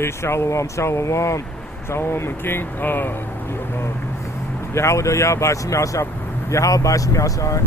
Hey, shalom, shalom, shalom, and King. Yahweh Yahweh Shimi Al-Shai, Yahweh Shimi Al-Shai,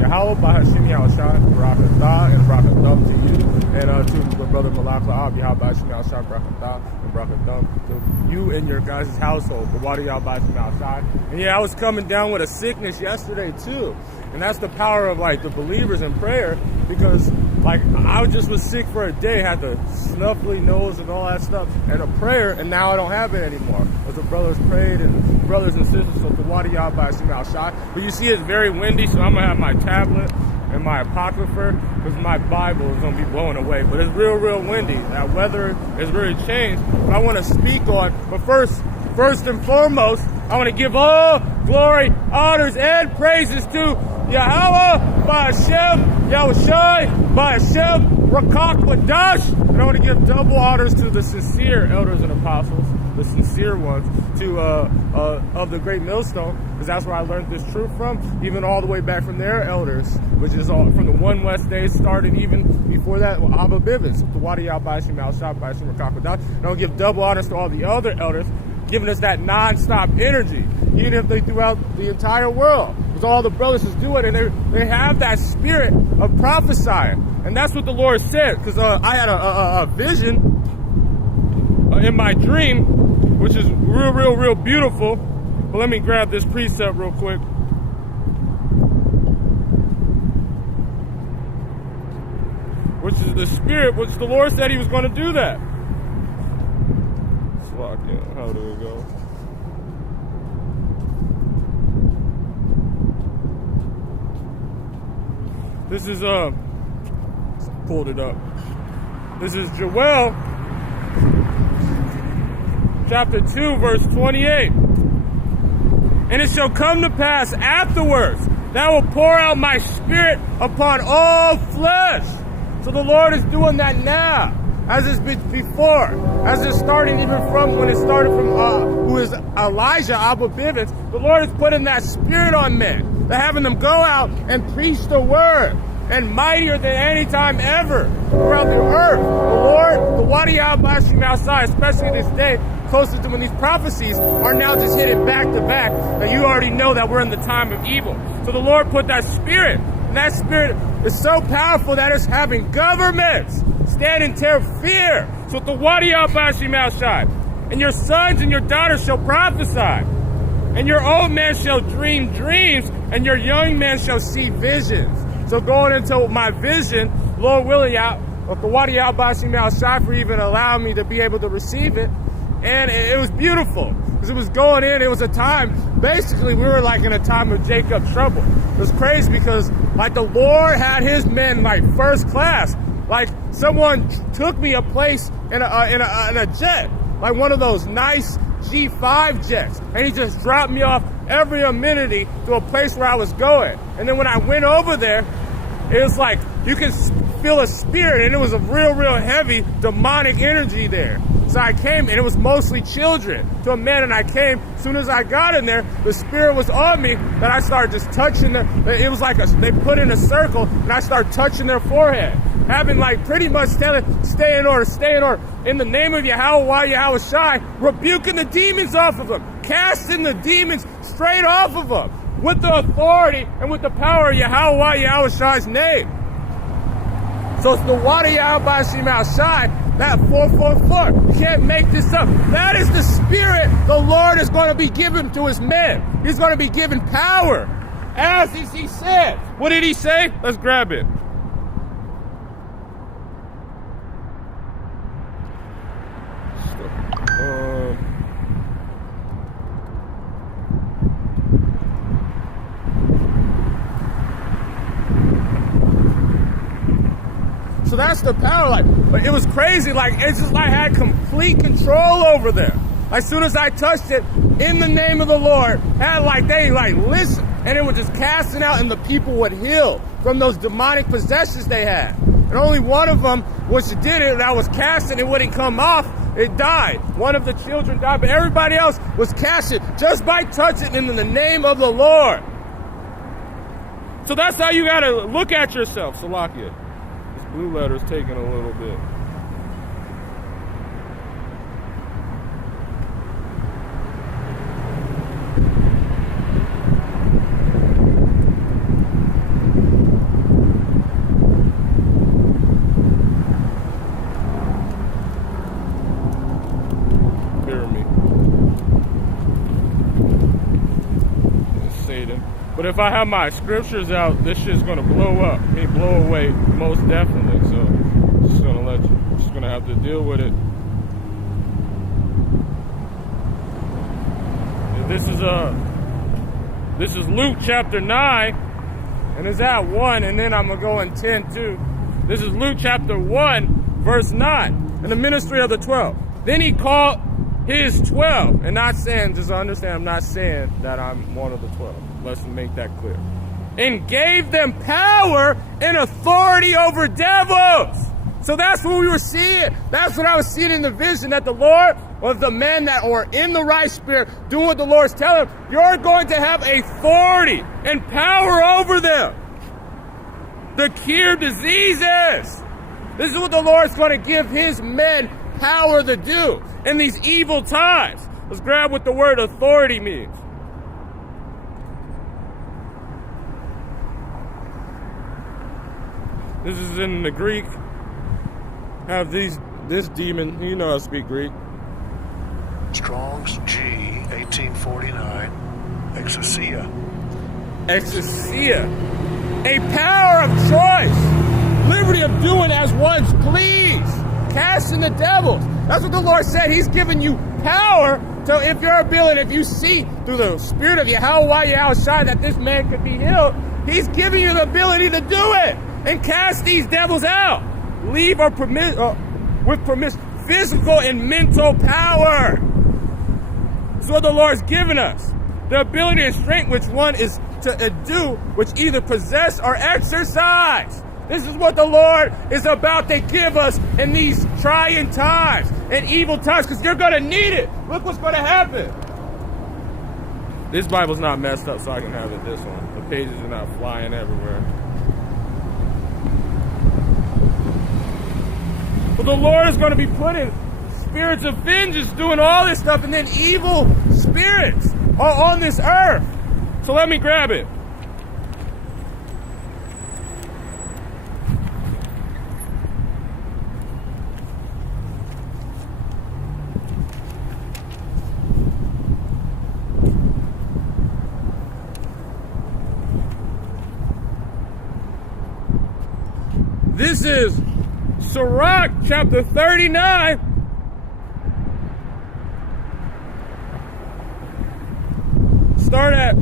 Yahweh Shimi Al-Shai, Barakatah, and Barakatah to you, and to my brother Malak La'ab, Yahweh Shimi Al-Shai, Barakatah, and Barakatah to you and your guys' household, the water Yahweh Shimi Al-Shai. And yeah, I was coming down with a sickness yesterday too, and that's the power of like the believers in prayer, because like I just was sick for a day, had the snuffly nose and all that stuff, and a prayer, and now I don't have it anymore. As the brothers prayed, and brothers and sisters, so the water Yahweh Shimi Al-Shai. But you see it's very windy, so I'm gonna have my tablet and my apocrypher, because my Bible is gonna be blowing away. But it's real windy. That weather has really changed. But I want to speak on. But first and foremost, I want to give all glory, honors, and praises to Yahweh, Ba'ashem, Yahushai, Ba'ashem, Rakak Ladash. And I want to give double honors to the sincere elders and apostles, the sincere ones, to of the Great Millstone, because that's where I learned this truth from, even all the way back from their elders, which is all from the One West days, started even before that, Abba Bivens, the Wadi Yahweh Shimi Al-Shai, Ba'ashem, Rakak Ladash. And I'll give double honors to all the other elders, giving us that non-stop energy, even if they throughout the entire world. Because all the brothers is doing, and they have that spirit of prophesying. And that's what the Lord said, because I had a vision in my dream, which is real beautiful. But let me grab this precept real quick. Which is the spirit, which the Lord said he was going to do that. How do we go? This is pulled it up. This is Joel chapter 2 verse 28. And it shall come to pass afterwards that I will pour out my spirit upon all flesh. So the Lord is doing that now, as it's been before, as it's starting even from when it started from who is Elijah, Abba Bivens. The Lord is putting that spirit on men. They're having them go out and preach the word, and mightier than any time ever throughout the earth. The Lord, the Wadi Yahweh Shimi Al-Shai, especially this day, closer to when these prophecies are now just hitting back to back, that you already know that we're in the time of evil. So the Lord put that spirit, and that spirit is so powerful that it's having governments stand in terror, fear. So the Wadi Yahweh Shimi Al-Shai, and your sons and your daughters shall prophesy, and your old man shall dream dreams, and your young man shall see visions. So going into my vision, Lord willing, the Wadi Yahweh Shimi Al-Shai for even allowing me to be able to receive it. And it was beautiful, because it was going in, it was a time, basically we were like in a time of Jacob's trouble. It was crazy because like the Lord had his men like first class. Like someone took me a place in a jet, like one of those nice G5 jets, and he just dropped me off every amenity to a place where I was going. And then when I went over there, it was like you can feel a spirit, and it was a real heavy demonic energy there. So I came, and it was mostly children to a man, and I came. As soon as I got in there, the spirit was on me, that I started just touching them. It was like they put in a circle, and I started touching their forehead, having like pretty much telling, stay in order, in the name of Yahweh, Yahweh Shai, rebuking the demons off of them, casting the demons straight off of them, with the authority and with the power of Yahweh, Yahweh Shai's name. So it's the Wadi Yahweh Shimi Al-Shai, that 444. You can't make this up. That is the spirit the Lord is going to be given to his men. He's going to be given power, as he said. What did he say? Let's grab it. So that's the power, like, but it was crazy, like, it's just like I had complete control over them. As soon as I touched it, in the name of the Lord, had like, they like, listen, and it was just casting out, and the people would heal from those demonic possessions they had. And only one of them, when she did it, that was casting, it wouldn't come off, it died. One of the children died, but everybody else was casted just by touching in the name of the Lord. So that's how you gotta look at yourself, Salakia. Blue letter's taking a little bit. if I have my scriptures out, this shit's gonna blow up. I mean, blow away, most definitely. So, just gonna have to deal with it. This is Luke chapter 9, and it's at 1, and then I'm gonna go in 10 too. This is Luke chapter 1, verse 9, in the ministry of the 12. Then he called his 12, and not saying, just understand, I'm not saying that I'm one of the 12. Let's make that clear. And gave them power and authority over devils. So that's what we were seeing. That's what I was seeing in the vision, that the Lord, or the men that are in the right spirit, doing what the Lord's telling them, you're going to have authority and power over them to cure diseases. This is what the Lord's going to give his men power to do in these evil times. Let's grab what the word authority means. This is in the Greek. Have this demon, you know how to speak Greek. Strong's G 1849. Exousia. Exousia. A power of choice. Liberty of doing as one's please. Casting the devils. That's what the Lord said. He's given you power to, if your ability, if you see through the spirit of Yahweh outside that this man could be healed, he's giving you the ability to do it and cast these devils out. Leave or with physical and mental power. This is what the Lord's given us. The ability and strength which one is to do, which either possess or exercise. This is what the Lord is about to give us in these trying times and evil times, because you're going to need it. Look what's going to happen. This Bible's not messed up, so I can have it this one. The pages are not flying everywhere. But the Lord is going to be putting spirits of vengeance, doing all this stuff, and then evil spirits are on this earth. So let me grab it. This is Sirach chapter 39. Start at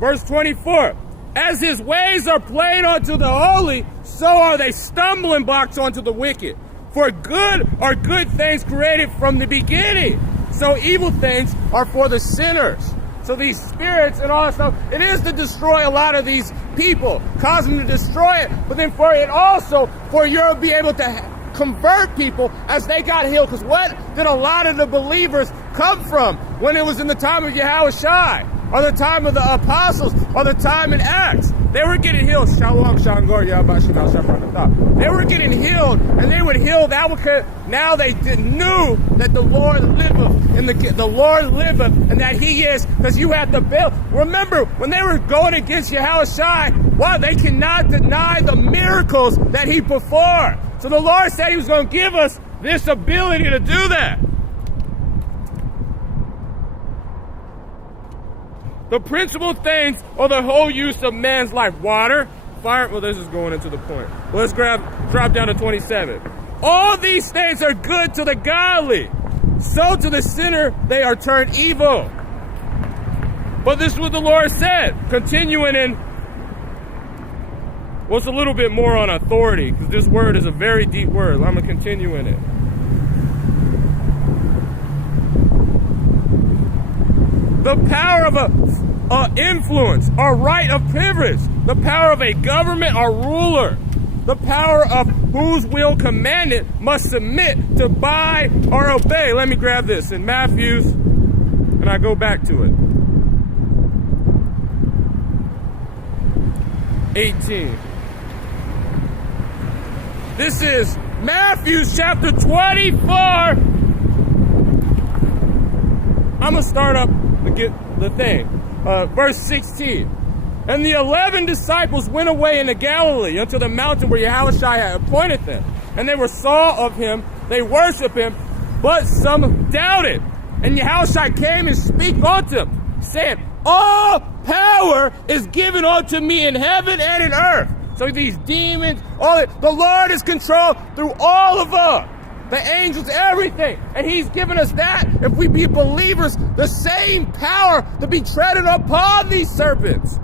verse 24. As his ways are plain unto the holy, so are they stumbling blocks unto the wicked. For good are good things created from the beginning. So evil things are for the sinners. So these spirits and all that stuff, it is to destroy a lot of these people, cause them to destroy it, but then for it also, for you to be able to convert people as they got healed. Because what did a lot of the believers come from when it was in the time of Yahushua, or the time of the apostles, or the time in Acts? They were getting healed. Shalom, Shangor, Yabashina, they were getting healed, and they would heal that because now they knew that the Lord liveth, and the Lord liveth, and that He is, because you have to build. Remember, when they were going against Yahushua, wow, they cannot deny the miracles that He performed. So the Lord said He was going to give us this ability to do that. The principal things are the whole use of man's life. Water, fire. Well, this is going into the point. Let's drop down to 27. All these things are good to the godly. So to the sinner, they are turned evil. But this is what the Lord said. Continuing in, well, it's a little bit more on authority, because this word is a very deep word. I'm going to continue in it. The power of a influence, or right of privilege, the power of a government or ruler, the power of whose will commanded must submit to buy or obey. Let me grab this in Matthew's, and I go back to it. 18. This is Matthew chapter 24. I'm going to start up to get the thing. Verse 16. And the 11 disciples went away into Galilee unto the mountain where Yahushua had appointed them. And they were saw of him, they worshiped him, but some doubted. And Yahushua came and spake unto them, saying, all power is given unto me in heaven and in earth. So these demons, the Lord is controlled through all of us. The angels, everything. And he's given us that, if we be believers, the same power to be treading upon these serpents.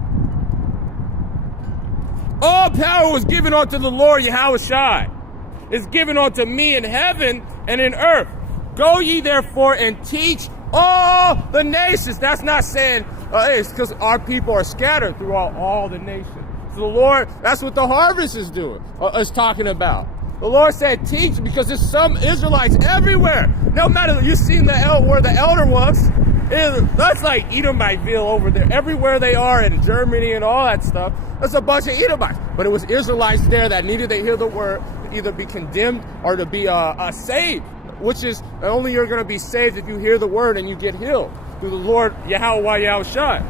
All power was given unto the Lord Yahushua. It's given unto me in heaven and in earth. Go ye therefore and teach all the nations. That's not saying, it's because our people are scattered throughout all the nations. So the Lord, that's what the harvest is doing, is talking about. The Lord said teach, because there's some Israelites everywhere. No matter, you've seen where the elder was. That's like Edomite-ville over there. Everywhere they are in Germany and all that stuff, there's a bunch of Edomites. But it was Israelites there that needed to hear the word, to either be condemned or to be saved, which is only you're going to be saved if you hear the word and you get healed through the Lord Yahushua.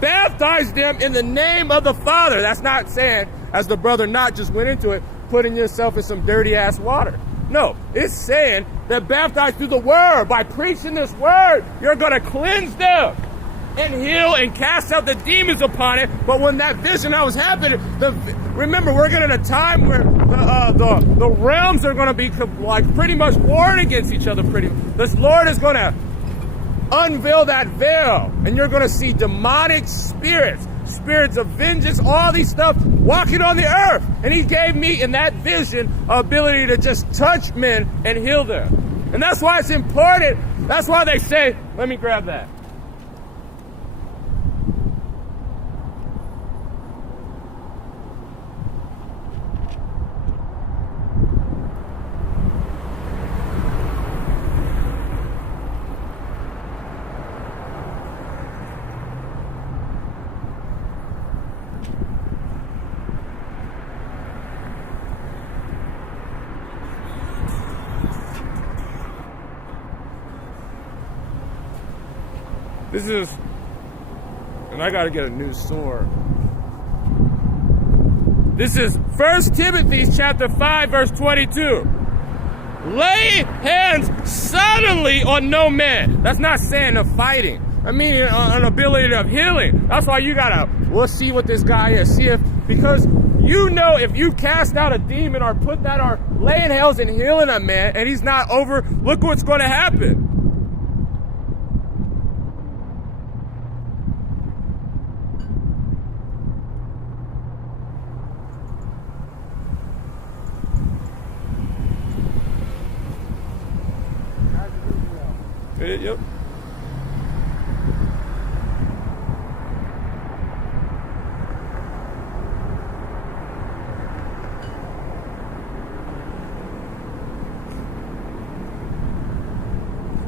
Baptize them in the name of the Father. That's not saying, as the brother Not just went into it, putting yourself in some dirty ass water. No, it's saying that baptize through the word. By preaching this word, you're going to cleanse them and heal and cast out the demons upon it. But when that vision that was happening, remember, we're getting a time where the realms are going to be like pretty much warring against each other. This Lord is going to unveil that veil, and you're going to see demonic spirits of vengeance, all these stuff walking on the earth. And he gave me in that vision ability to just touch men and heal them. And that's why it's important. That's why they say, let me grab that. This is, and I gotta get a new sword. This is 1 Timothy chapter 5, verse 22. Lay hands suddenly on no man. That's not saying of fighting. I mean an ability of healing. That's why you gotta, we'll see what this guy is. See if, because you know if you cast out a demon or put that or laying hands and healing a man and he's not over, look what's gonna happen. Yep.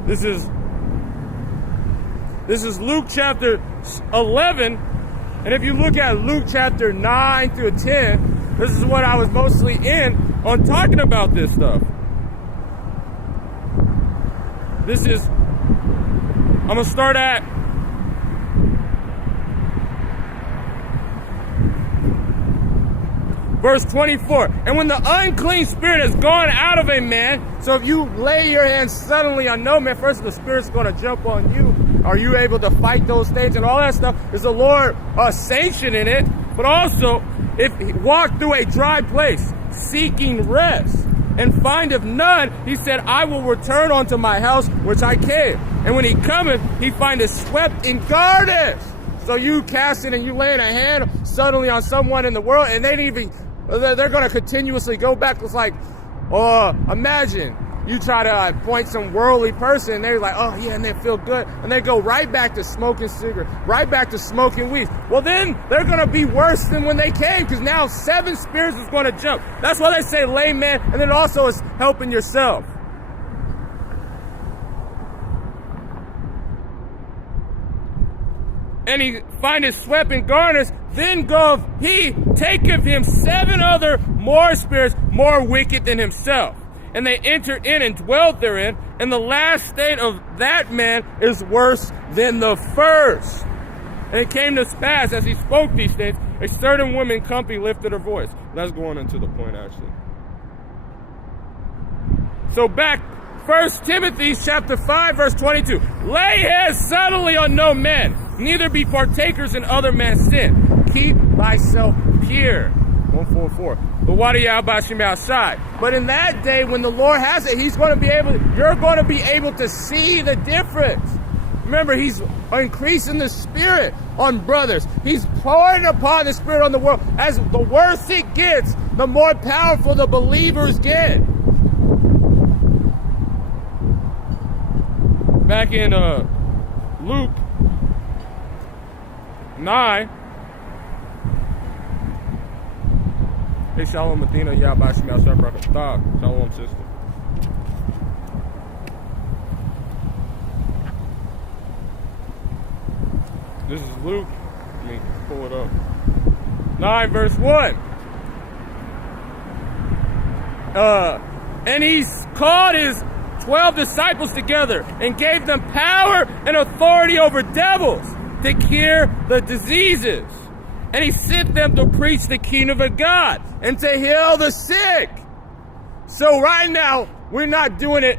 This is Luke chapter 11, and if you look at Luke chapter 9 through 10, this is what I was mostly in on talking about this stuff. I'm going to start at verse 24. And when the unclean spirit has gone out of a man, so if you lay your hands suddenly on no man, first the spirit's going to jump on you. Are you able to fight those things and all that stuff? Is the Lord sanctioning it? But also, if he walked through a dry place, seeking rest, and findeth none, he said, I will return unto my house which I came. And when he cometh, he findeth swept and garnished. So you casting and you laying a hand suddenly on someone in the world, and they're going to continuously go back. It's like, imagine you try to point some worldly person, and they're like, oh yeah, and they feel good, and they go right back to smoking cigarettes, right back to smoking weed. Well, then they're going to be worse than when they came, because now 7 spirits is going to jump. That's why they say lay man, and then also it's helping yourself. And he findeth swept and garnished, then goeth he, taketh him 7 other more spirits, more wicked than himself. And they entered in and dwelt therein, and the last state of that man is worse than the first. And it came to pass, as he spoke these things, a certain woman company lifted her voice. That's going into the point, actually. So back, 1 Timothy chapter 5, verse 22. Lay hands suddenly on no man. neither be partakers in other men's sin. Keep thyself pure. 144. But in that day, when the Lord has it, you're going to be able to see the difference. Remember, he's increasing the Spirit on brothers. He's pouring upon the Spirit on the world. As the worse it gets, the more powerful the believers get. Back in Luke 9. Hey, Shalom, Athena, Yabashim, Al-Shabrakatah. Shalom, sister. This is Luke. Let me pull it up. 9 verse 1. And he called his 12 disciples together and gave them power and authority over devils to cure the diseases. And he sent them to preach the kingdom of God and to heal the sick. So right now, we're not doing it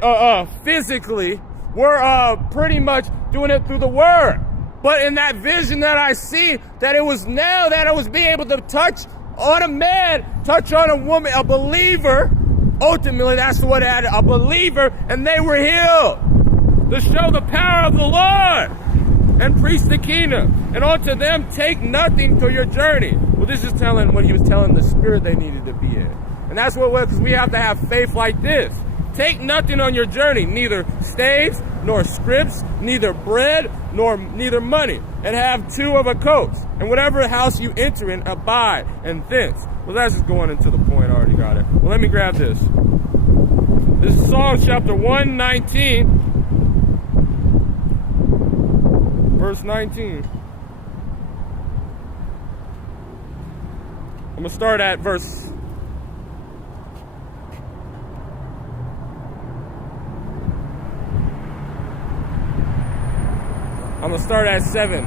physically. We're pretty much doing it through the word. But in that vision that I see, that it was now that I was being able to touch on a man, touch on a woman, a believer. Ultimately, that's what it had, a believer, and they were healed. To show the power of the Lord and preach the kingdom. And unto them, take nothing to your journey. Well, this is telling what he was telling the spirit they needed to be in. And that's what, because we have to have faith like this. Take nothing on your journey, neither staves, nor scrips, neither bread, nor neither money, and have 2 of a coat. And whatever house you enter in, abide, and thence. Well, that's just going into the point. I already got it. Well, let me grab this. This is Psalm chapter 119, verse 19. I'm going to start at verse... I'm going to start at 7.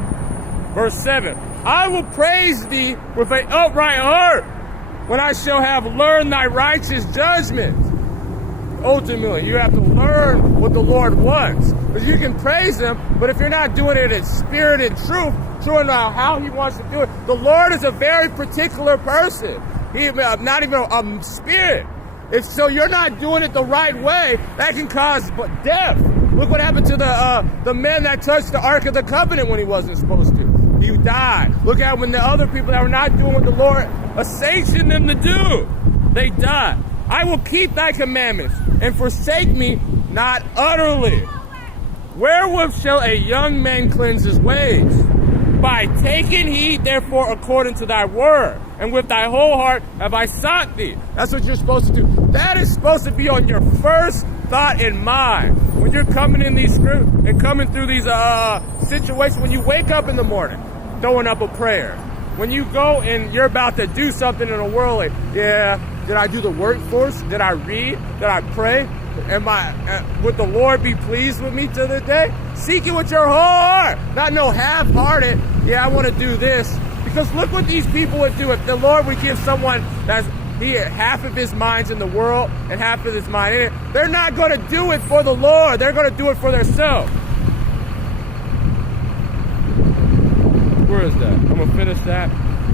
Verse 7. I will praise thee with an upright heart when I shall have learned thy righteous judgments. Ultimately, you have to learn what the Lord wants. Because you can praise him, but if you're not doing it in spirit and truth, showing how he wants to do it, the Lord is a very particular person. He's not even a spirit. If so, you're not doing it the right way, that can cause death. Look what happened to the men that touched the Ark of the Covenant when he wasn't supposed to. He died. Look at when the other people that were not doing what the Lord sanctioned them to do, they died. I will keep thy commandments and forsake me not utterly. Wherewith shall a young man cleanse his ways? By taking heed, therefore, according to thy word, and with thy whole heart have I sought thee. That's what you're supposed to do. That is supposed to be on your first thought in mind. When you're coming in these scripts and coming through these situations, when you wake up in the morning, throwing up a prayer. When you go and you're about to do something in the world, like, yeah, did I do the workforce? Did I read? Did I pray? Would the Lord be pleased with me to the day? Seek it with your whole heart, not no half-hearted. Yeah, I want to do this. Because look what these people would do. If the Lord would give someone that's half of his mind's in the world and half of his mind in it, they're not going to do it for the Lord. They're going to do it for themselves. Where is that? I'm going to finish that.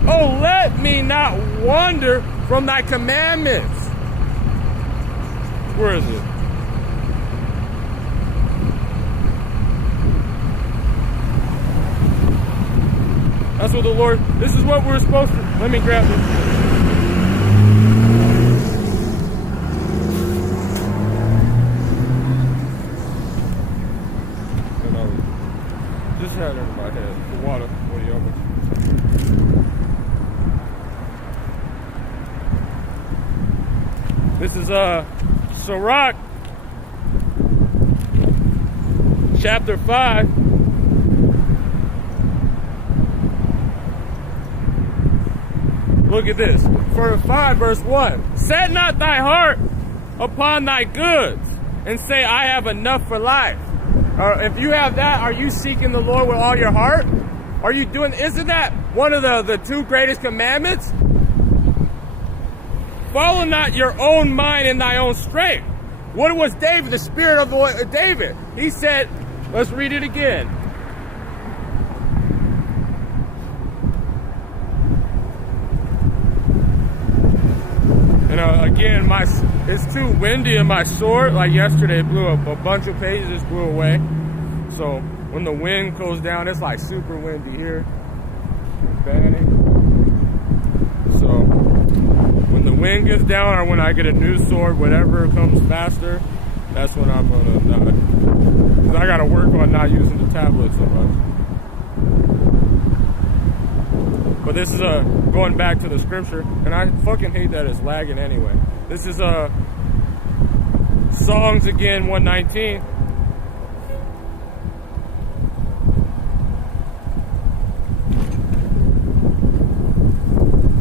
Oh, let me not wander from thy commandments. Where is it? That's what the Lord, this is what we're supposed to, let me grab this. Just had it in my head, the water, what do you want? This is Sirach, chapter 5. Look at this. For 5 verse 1. Set not thy heart upon thy goods and say, I have enough for life. Or if you have that, are you seeking the Lord with all your heart? Are you doing, isn't that one of the 2 greatest commandments? Follow not your own mind in thy own strength. What was David, the spirit of David? He said, let's read it again. again, it's too windy in my sword. Like yesterday, it blew up a bunch of pages, just blew away. So when the wind goes down, it's like super windy here. Banning. So when the wind gets down, or when I get a new sword, whatever comes faster, that's when I'm gonna die. Because I gotta work on not using the tablet so much. But this is going back to the scripture, and I fucking hate that it's lagging anyway. This is Songs again 119.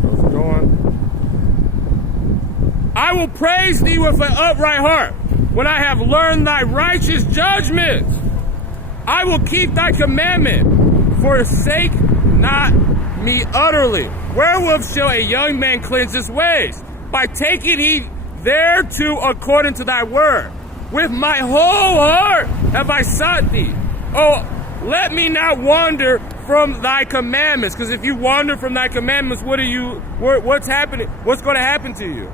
How's it going? I will praise thee with an upright heart when I have learned thy righteous judgments. I will keep thy commandment, forsake not me utterly. Wherewith shall a young man cleanse his ways? By taking heed thereto according to thy word. With my whole heart have I sought thee. Oh, let me not wander from thy commandments. Because if you wander from thy commandments, what's happening? What's going to happen to you?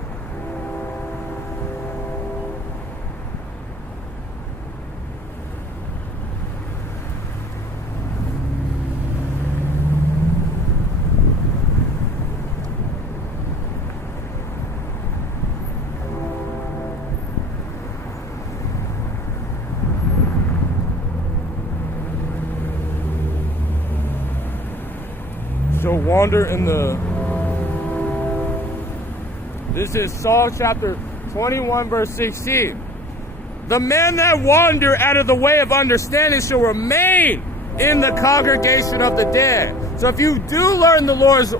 Shall wander in the... This is Psalm chapter 21, verse 16. The men that wander out of the way of understanding shall remain in the congregation of the dead. So if you do learn the Lord's,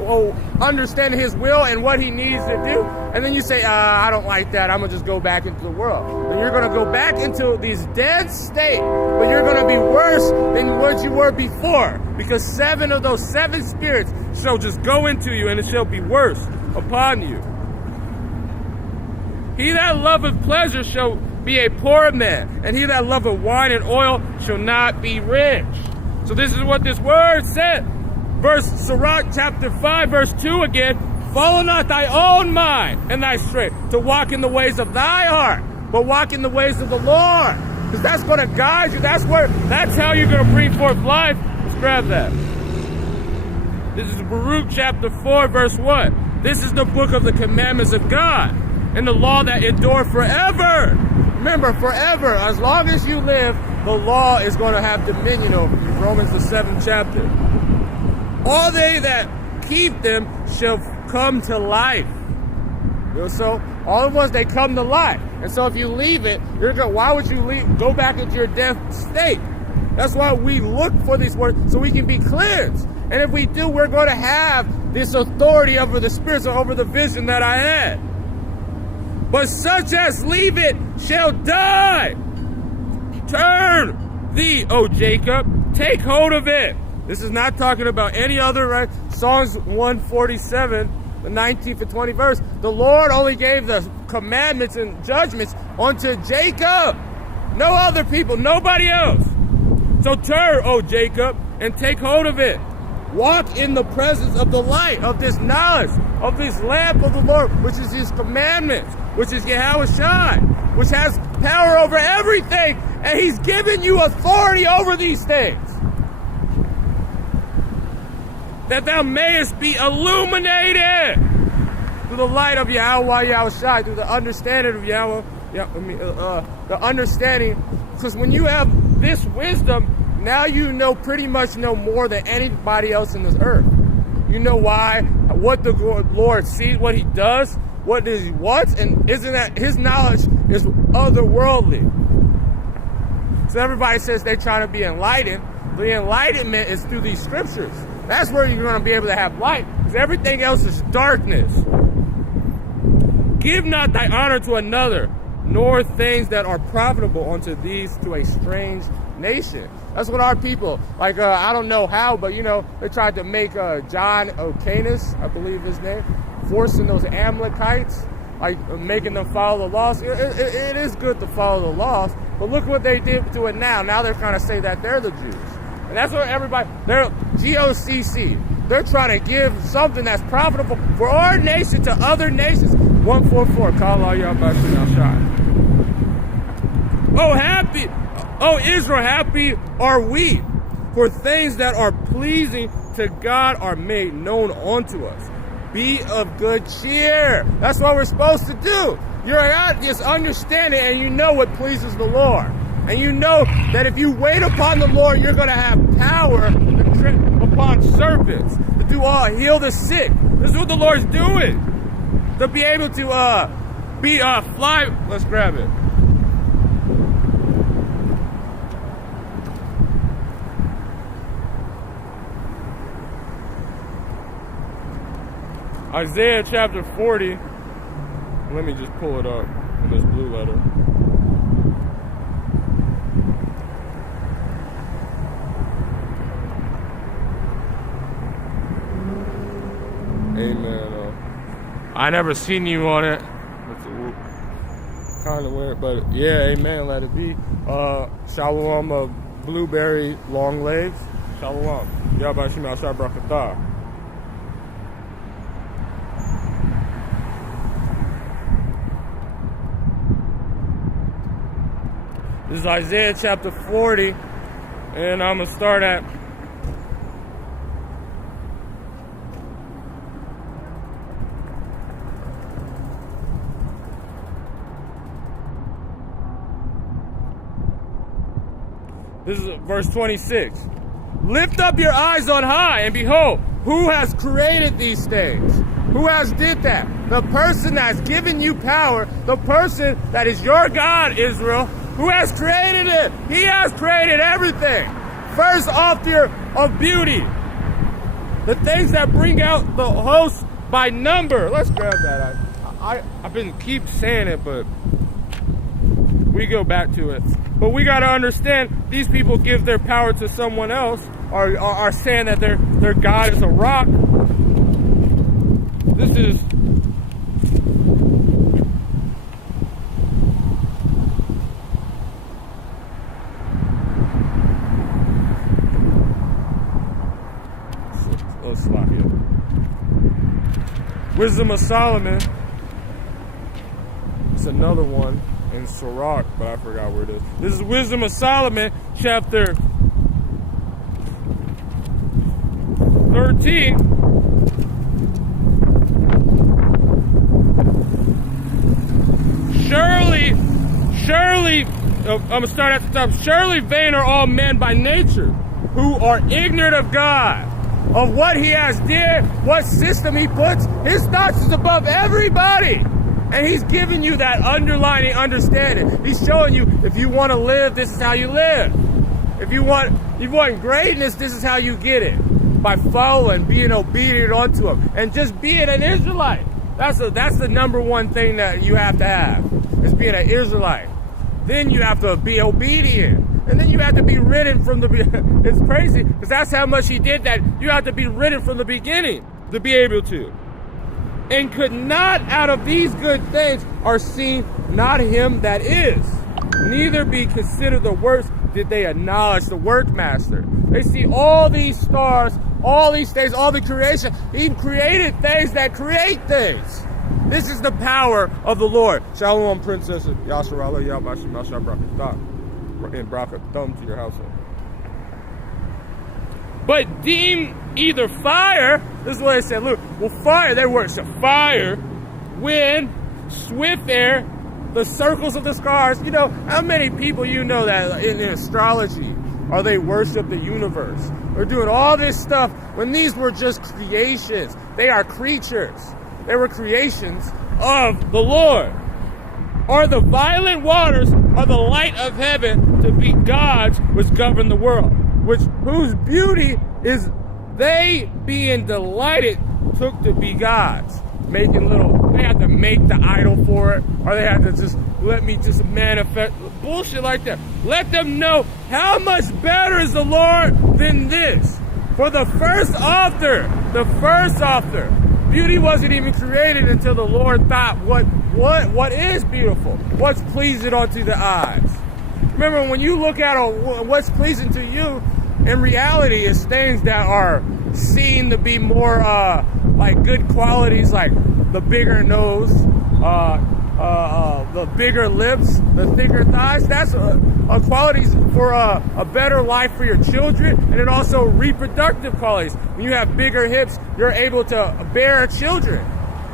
understand his will and what he needs to do, and then you say, I don't like that, I'm going to just go back into the world. Then you're going to go back into these dead state, but you're going to be worse than what you were before, because 7 of those 7 spirits shall just go into you, and it shall be worse upon you. He that loveth pleasure shall be a poor man, and he that loveth wine and oil shall not be rich. So this is what this word said. Sirach chapter 5, verse 2 again. Follow not thy own mind and thy strength to walk in the ways of thy heart, but walk in the ways of the Lord. Because that's going to guide you. That's how you're going to bring forth life. Let's grab that. This is Baruch chapter 4, verse 1. This is the book of the commandments of God and the law that endure forever. Remember, forever, as long as you live, the law is going to have dominion over you. Romans the 7th chapter. All they that keep them shall come to life. You know, so all the ones, they come to life. And so if you leave it, why would you go back into your death state? That's why we look for these words, so we can be cleansed. And if we do, we're going to have this authority over the spirits, or over the vision that I had. But such as leave it shall die. Turn thee, O Jacob, take hold of it. This is not talking about any other, right? Psalms 147, the 19th and 20th verse. The Lord only gave the commandments and judgments unto Jacob. No other people, nobody else. So turn, O Jacob, and take hold of it. Walk in the presence of the light, of this knowledge, of this lamp of the Lord, which is his commandments, which is Yahweh Shai, which has power over everything, and he's given you authority over these things. That thou mayest be illuminated through the light of Yahweh Shai, through the understanding of Yahweh, the understanding, because when you have this wisdom, now you pretty much know more than anybody else in this earth. You know why, what the Lord sees, what he does, what he wants, and isn't that his knowledge is otherworldly. So everybody says they're trying to be enlightened. The enlightenment is through these scriptures. That's where you're going to be able to have light, because everything else is darkness. Give not thy honor to another, nor things that are profitable unto these to a strange nation. That's what our people, like, I don't know how, but, they tried to make John Ocanus, I believe his name, forcing those Amalekites, like making them follow the laws. It is good to follow the laws, but look what they did to it now. Now they're trying to say that they're the Jews. And that's what they're GOCC. They're trying to give something that's profitable for our nation to other nations. 144. Call all y'all back now. Shot. Oh, happy. Oh, Israel, happy are we, for things that are pleasing to God are made known unto us. Be of good cheer. That's what we're supposed to do. You're not just understanding, and you know what pleases the Lord. And you know that if you wait upon the Lord, you're going to have power to tread upon serpents, to do all, heal the sick. This is what the Lord's doing. To be able to fly. Let's grab it. Isaiah chapter 40. Let me just pull it up in this blue letter. Amen. I never seen you on it. That's kind of weird, but yeah, amen. Let it be. Shalom of blueberry long legs. Shalom. Yahweh Shem Ashar Brakatah. This is Isaiah chapter 40, and I'm going to start at this is verse 26. Lift up your eyes on high, and behold, who has created these things? Who has did that? The person that's given you power, the person that is your God, Israel. Who has created it? He has created everything. First author of beauty. The things that bring out the host by number. Let's grab that. I've been keep saying it, but we go back to it. But we got to understand, these people give their power to someone else, or are saying that their God is a rock. This is Wisdom of Solomon. It's another one in Sirach, but I forgot where it is. This is Wisdom of Solomon, chapter 13. Surely, I'm going to start at the top. Surely vain are all men by nature, who are ignorant of God, of what he has did, what system he puts. His thoughts is above everybody. And he's giving you that underlying understanding. He's showing you, if you want to live, this is how you live. If you want greatness, this is how you get it. By following, being obedient unto him, and just being an Israelite. That's the number one thing that you have to have, is being an Israelite. Then you have to be obedient. And then you have to be ridden from the it's crazy, because that's how much he did that. You have to be ridden from the beginning to be able to. And could not out of these good things are seen not him that is, neither be considered the works did they acknowledge the workmaster. They see all these stars, all these things, all the creation. He created things that create things. This is the power of the Lord. Shalom, Princess Yasharala Yabashim Mashar Brakatah. And Brakathum to your household. But deem either fire, this is what it said, look, well, fire, their works of fire, wind, swift air, the circles of the stars. You know, how many people you know that in astrology, or they worship the universe? They're doing all this stuff when these were just creations. They are creatures. They were creations of the Lord. Or the violent waters are the light of heaven to be gods which govern the world, whose beauty is they being delighted took to be gods. Making they had to make the idol for it, or they had to just let me just manifest bullshit like that. Let them know how much better is the Lord than this. For the first author, beauty wasn't even created until the Lord thought, what is beautiful? What's pleasing unto the eyes? Remember, when you look at what's pleasing to you, in reality, is things that are seen to be more like good qualities, like the bigger nose, the bigger lips, the thicker thighs. That's qualities for a better life for your children, and it also reproductive qualities. When you have bigger hips, you're able to bear children.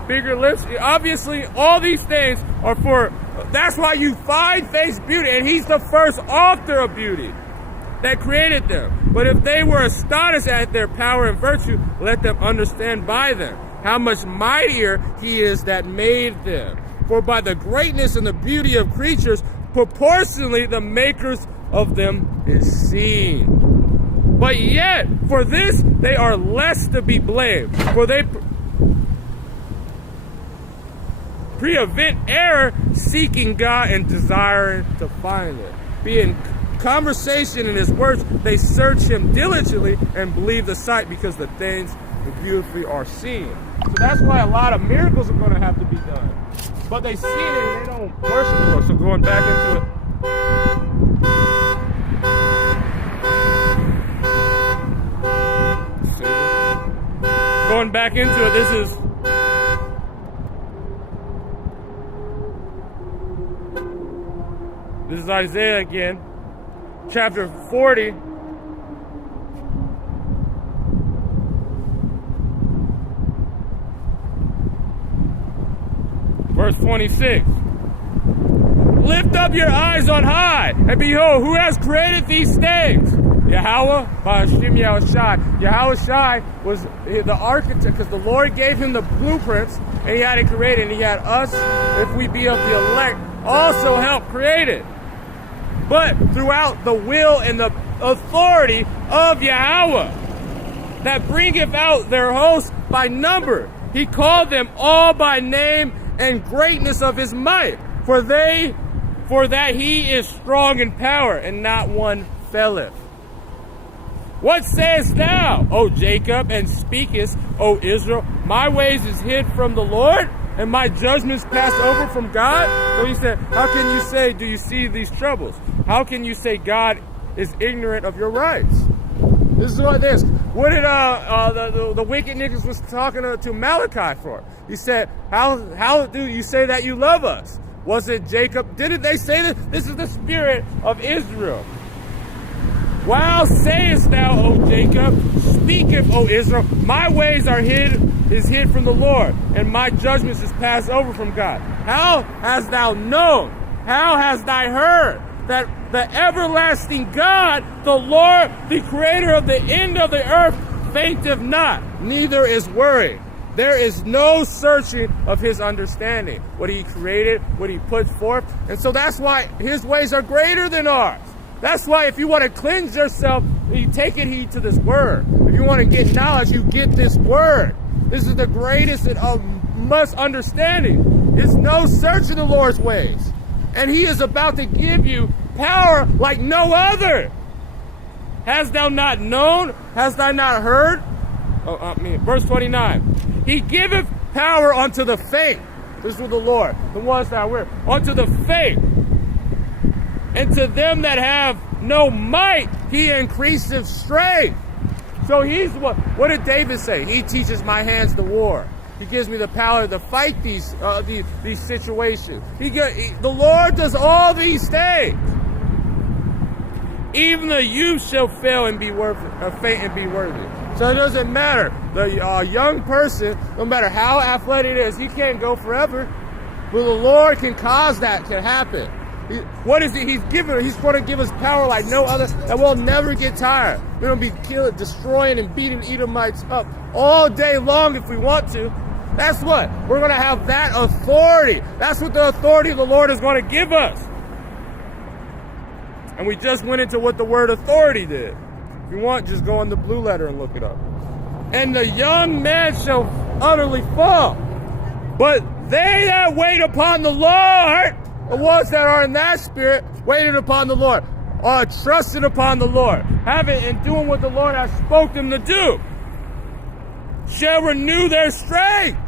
Bigger lips, obviously, all these things are for. That's why you find face beauty, and he's the first author of beauty that created them. But if they were astonished at their power and virtue, let them understand by them how much mightier he is that made them. For by the greatness and the beauty of creatures, proportionally the makers of them is seen. But yet, for this they are less to be blamed, for they prevent error, seeking God and desiring to find it. Being conversation in his words, they search him diligently and believe the sight, because the things beautifully are seen. So that's why a lot of miracles are going to have to be done. But they see it and they don't worship the Lord. So going back into it. Going back into it, this is Isaiah again, chapter 40. Verse 26. Lift up your eyes on high, and behold, who has created these things? Yahweh, by Hashem Yahushai. Yahushai was the architect, because the Lord gave him the blueprints, and he had it created, and he had us, if we be of the elect, also help create it. But throughout the will and the authority of Yahweh, that bringeth out their host by number, he called them all by name and greatness of his might, for that he is strong in power, and not one faileth. What sayest thou, O Jacob, and speakest, O Israel? My ways is hid from the Lord, and my judgments pass over from God? So he said, how can you say, do you see these troubles? How can you say God is ignorant of your rights? This is what this. What did the wicked niggas was talking to Malachi for? He said, how do you say that you love us? Was it Jacob? Didn't they say this? This is the spirit of Israel. While sayest thou, O Jacob, speaketh, O Israel, my ways is hid from the Lord, and my judgments is passed over from God. How hast thou known? How hast thou heard that the everlasting God, the Lord, the creator of the end of the earth, fainteth not, neither is worried. There is no searching of his understanding. What he created, what he put forth. And so that's why his ways are greater than ours. That's why if you want to cleanse yourself, you take it heed to this word. If you want to get knowledge, you get this word. This is the greatest and of most understanding. There's no searching the Lord's ways. And he is about to give you power like no other. Hast thou not known? Hast thou not heard? Verse 29. He giveth power unto the faint. This is the Lord, the ones that were unto the faint. And to them that have no might, he increaseth strength. So he's what did David say? He teaches my hands to war. He gives me the power to fight these situations. The Lord does all these things. Even the youth shall fail and be faint and be worthy. So it doesn't matter. The young person, no matter how athletic it is, he can't go forever. But the Lord can cause that to happen. What is it? He's going to give us power like no other, that we'll never get tired. We're going to be killing, destroying, and beating Edomites up all day long if we want to. That's what. We're going to have that authority. That's what the authority of the Lord is going to give us. And we just went into what the word authority did. If you want, just go on the blue letter and look it up. And the young man shall utterly fall. But they that wait upon the Lord, the ones that are in that spirit, waiting upon the Lord, are trusting upon the Lord, having and doing what the Lord has spoken them to do, shall renew their strength.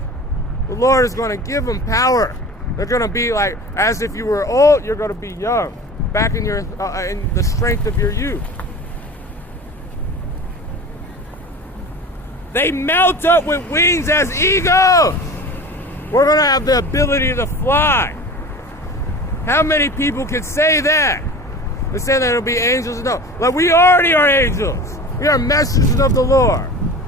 The Lord is going to give them power. They're going to be like, as if you were old, you're going to be young, back in your in the strength of your youth. They mount up with wings as eagles. We're going to have the ability to fly. How many people can say that? They say that it'll be angels. No, like we already are angels. We are messengers of the Lord.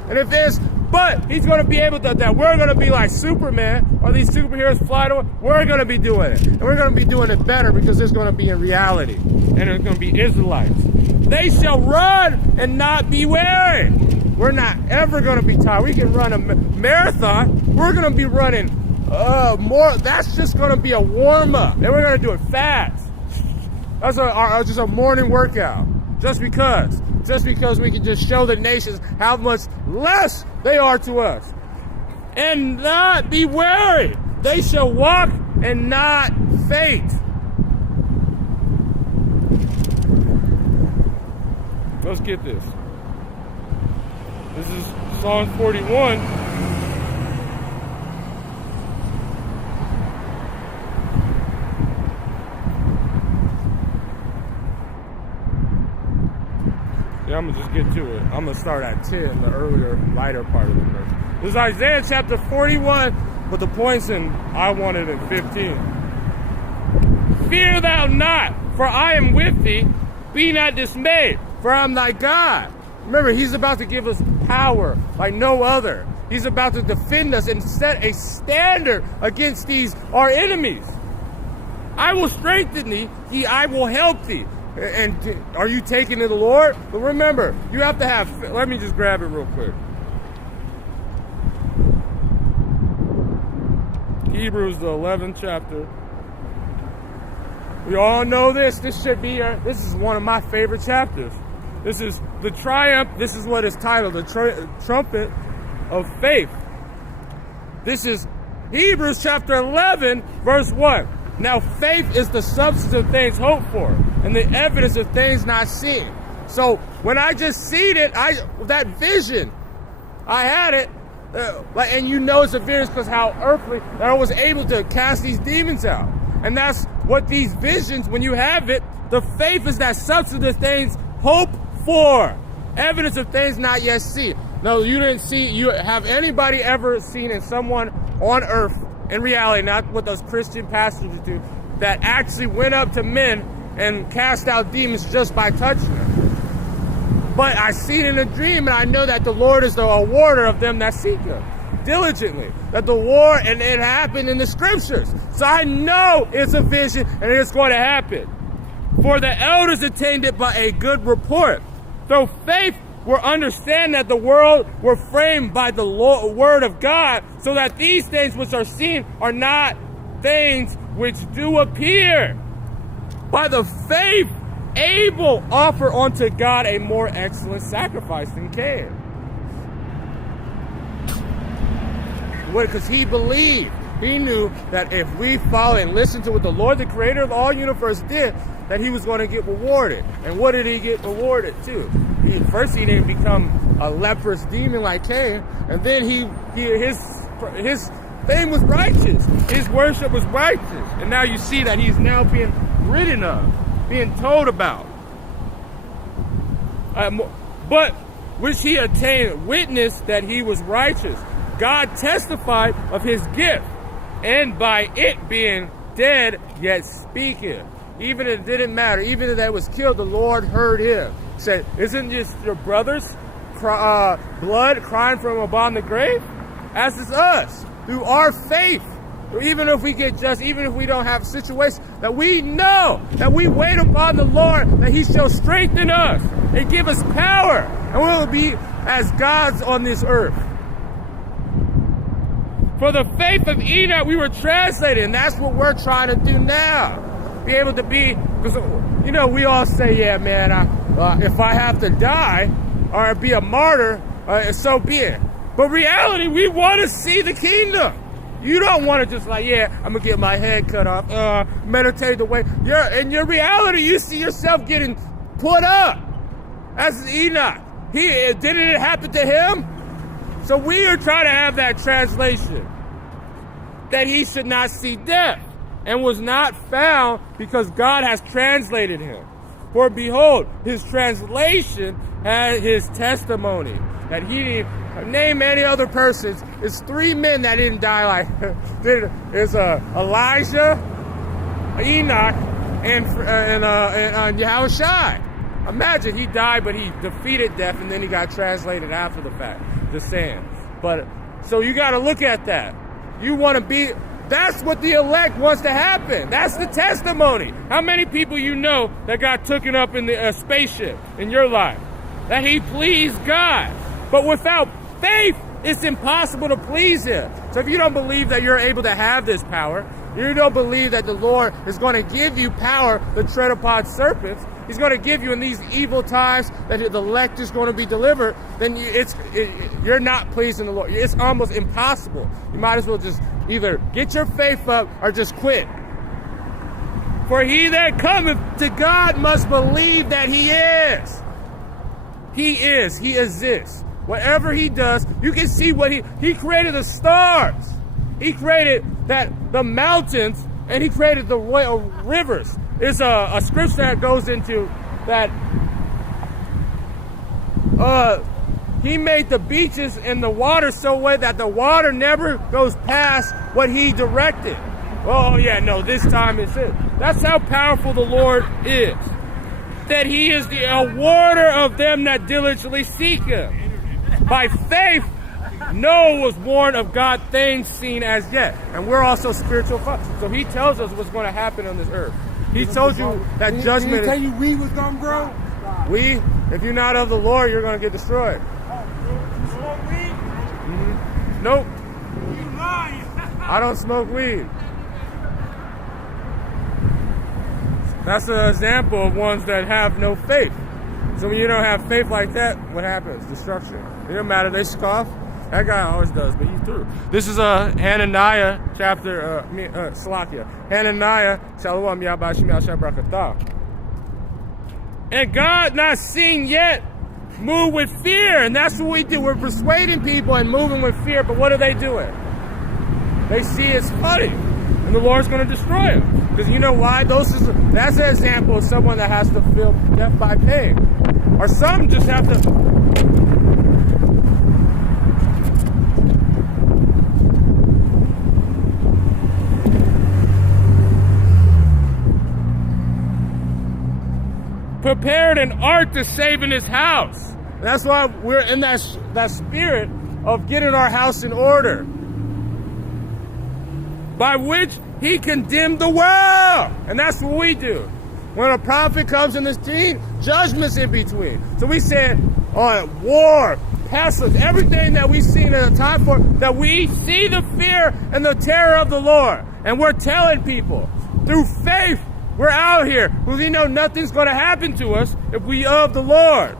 And if there's, but he's going to be able to, that we're going to be like Superman, or these superheroes fly to, we're going to be doing it. And we're going to be doing it better because it's going to be in reality. And it's going to be Israelites. They shall run and not be weary. We're not ever going to be tired. We can run a marathon. We're going to be running more. That's just going to be a warm-up. And we're going to do it fast. That's just a morning workout. Just because we can just show the nations how much less they are to us. And not be weary. They shall walk and not faint. Let's get this. This is Psalm 41. Yeah, I'm going to just get to it. I'm going to start at 10, the earlier, lighter part of the verse. This is Isaiah chapter 41, but the points in, I wanted in 15. Fear thou not, for I am with thee. Be not dismayed, for I am thy God. Remember, he's about to give us power like no other. He's about to defend us and set a standard against our enemies. I will strengthen thee, I will help thee. And are you taking to the Lord? But remember, you have to have, let me just grab it real quick. Hebrews, the 11th chapter. We all know this. This is one of my favorite chapters. This is the triumph. This is what it's titled, the trumpet of faith. This is Hebrews chapter 11, verse 1. Now faith is the substance of things hoped for and the evidence of things not seen. So when I just seen it, that vision, I had it, and you know it's a vision because how earthly that I was able to cast these demons out. And that's what these visions, when you have it, the faith is that substance of things hoped for, evidence of things not yet seen. No, you didn't see, you have anybody ever seen in someone on earth, in reality, not what those Christian pastors do, that actually went up to men and cast out demons just by touching them? But I see it in a dream, and I know that the Lord is the rewarder of them that seek him diligently. That the war, and it happened in the scriptures. So I know it's a vision, and it's going to happen. For the elders attained it by a good report. So faith will understand that the world were framed by the word of God, so that these things which are seen are not things which do appear. By the faith, Abel offered unto God a more excellent sacrifice than Cain. Because he believed. He knew that if we follow and listen to what the Lord, the creator of all universe, did, that he was going to get rewarded. And what did he get rewarded to? First, he didn't become a leprous demon like Cain, and then his thing was righteous. His worship was righteous. And now you see that he's now being written of, being told about. But which he attained witness that he was righteous. God testified of his gift, and by it being dead, yet speaketh. Even if it didn't matter, even if that was killed, the Lord heard him. Said, isn't just your brother's blood crying from above the grave? As is us, through our faith. Even if we get just, even if we don't have a situation, that we know that we wait upon the Lord, that he shall strengthen us and give us power, and we will be as gods on this earth. For the faith of Enoch we were translated, and that's what we're trying to do now. Be able to be, because, you know, we all say, yeah, man, if I have to die or be a martyr, so be it. But reality, we want to see the kingdom. You don't want to just like, yeah, I'm going to get my head cut off, meditate the way. In your reality, you see yourself getting put up. As Enoch. Didn't it happen to him? So we are trying to have that translation. That he should not see death, and was not found, because God has translated him. For behold, his translation had his testimony, that he didn't Name any other persons. It's 3 men that didn't die like it's Elijah, Enoch, and Yahushua. Imagine he died, but he defeated death, and then he got translated after the fact. Just saying. But so you got to look at that. You want to be. That's what the elect wants to happen. That's the testimony. How many people you know that got taken up in the spaceship in your life? That he pleased God. But without faith, it's impossible to please him. So if you don't believe that you're able to have this power, you don't believe that the Lord is going to give you power to tread upon serpents, he's going to give you in these evil times that the elect is going to be delivered, then you're not pleasing the Lord. It's almost impossible. You might as well just either get your faith up or just quit. For he that cometh to God must believe that he is. He is. He exists. Whatever he does, you can see what he created the stars. He created the mountains, and he created the royal rivers. There's a scripture that goes into that he made the beaches and the water so way that the water never goes past what he directed. Oh yeah, no, this time it's it. That's how powerful the Lord is. That he is the awarder of them that diligently seek him. By faith, Noah was warned of God things seen as yet. And we're also spiritual fathers. So he tells us what's going to happen on this earth. He told you that judgment Did he tell you weed was going to grow? If you're not of the Lord, you're going to get destroyed. You smoke weed? Mm-hmm. Nope. You lying. I don't smoke weed. That's an example of ones that have no faith. So when you don't have faith like that, what happens? Destruction. It doesn't matter. They scoff. That guy always does, but he's through. This is Hananiah chapter, Salakia. Hananiah, Shalom, Yabashim, Yashab Brakatah. And God not seen yet, move with fear. And that's what we do. We're persuading people and moving with fear, but what are they doing? They see it's funny. And the Lord's going to destroy them. Because you know why? That's an example of someone that has to feel death by pain. Or some just have to... prepared an ark to save in his house. And that's why we're in that spirit of getting our house in order. By which he condemned the world. And that's what we do. When a prophet comes in this scene, judgment's in between. So we said, war, pestilence, everything that we've seen at a time for, that we see the fear and the terror of the Lord. And we're telling people, through faith, we're out here, because we know nothing's going to happen to us if we of the Lord.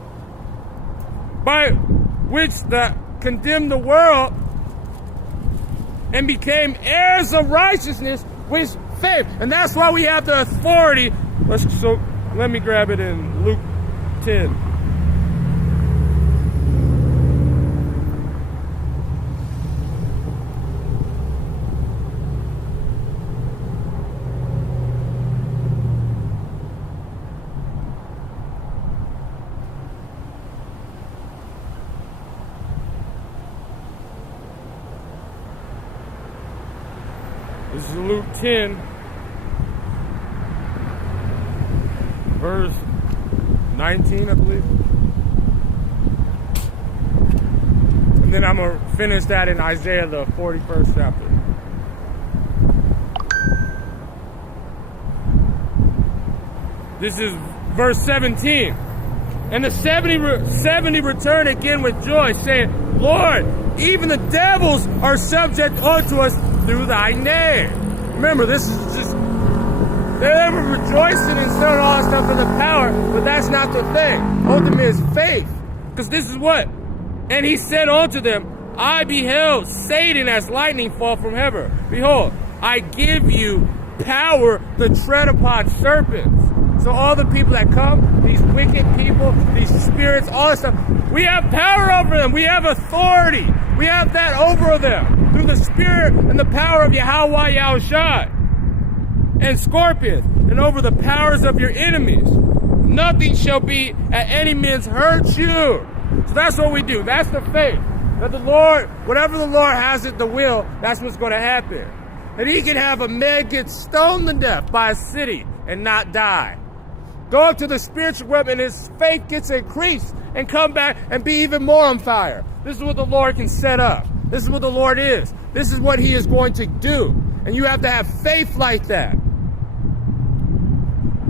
By which the condemned the world and became heirs of righteousness with faith. And that's why we have the authority. So let me grab it in Luke 10. This is Luke 10, verse 19, I believe. And then I'm going to finish that in Isaiah, the 41st chapter. This is verse 17. And the 70 returned again with joy, saying, Lord, even the devils are subject unto us through thy name. Remember, this is just, they were rejoicing and selling all that stuff for the power, but that's not the thing. Ultimately is faith. Because this is what? And he said unto them, I beheld Satan as lightning fall from heaven. Behold, I give you power to tread upon serpents. So all the people that come, these wicked people, these spirits, all this stuff, we have power over them. We have authority. We have that over them through the spirit and the power of Yahweh Yahushua and scorpions, and over the powers of your enemies. Nothing shall be at any means hurt you. So that's what we do. That's the faith. That the Lord, whatever the Lord has at the will, that's what's going to happen. That he can have a man get stoned to death by a city and not die. Go up to the spiritual realm and his faith gets increased and come back and be even more on fire. This is what the Lord can set up. This is what the Lord is. This is what he is going to do. And you have to have faith like that.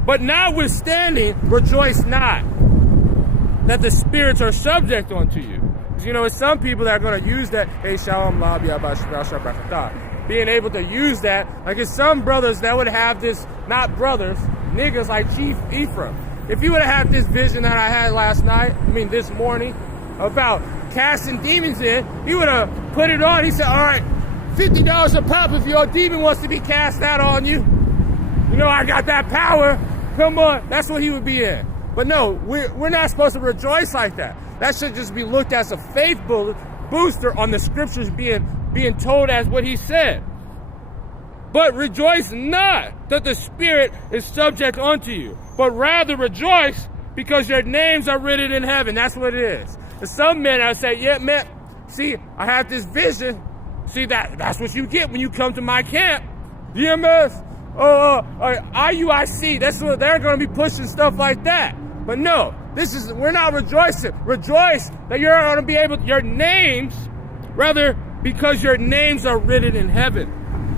But notwithstanding, rejoice not that the spirits are subject unto you. Because, you know, it's some people that are going to use that, hey, shalom, being able to use that. Like it's some brothers that would have this, not brothers, niggas like Chief Ephraim. If he would have had this vision that I had last night, this morning, about casting demons in, he would have put it on. He said, all right, $50 a pop if your demon wants to be cast out on you. You know, I got that power. Come on. That's what he would be in. But no, we're not supposed to rejoice like that. That should just be looked as a faith booster on the scriptures being told as what he said. But rejoice not that the Spirit is subject unto you, but rather rejoice because your names are written in heaven. That's what it is. And some men, I say, yeah, man, see, I have this vision. See, that's what you get when you come to my camp. DMS, IUIC, that's what they're going to be pushing stuff like that. But no, we're not rejoicing. Rejoice that you're going to be your names, rather, because your names are written in heaven.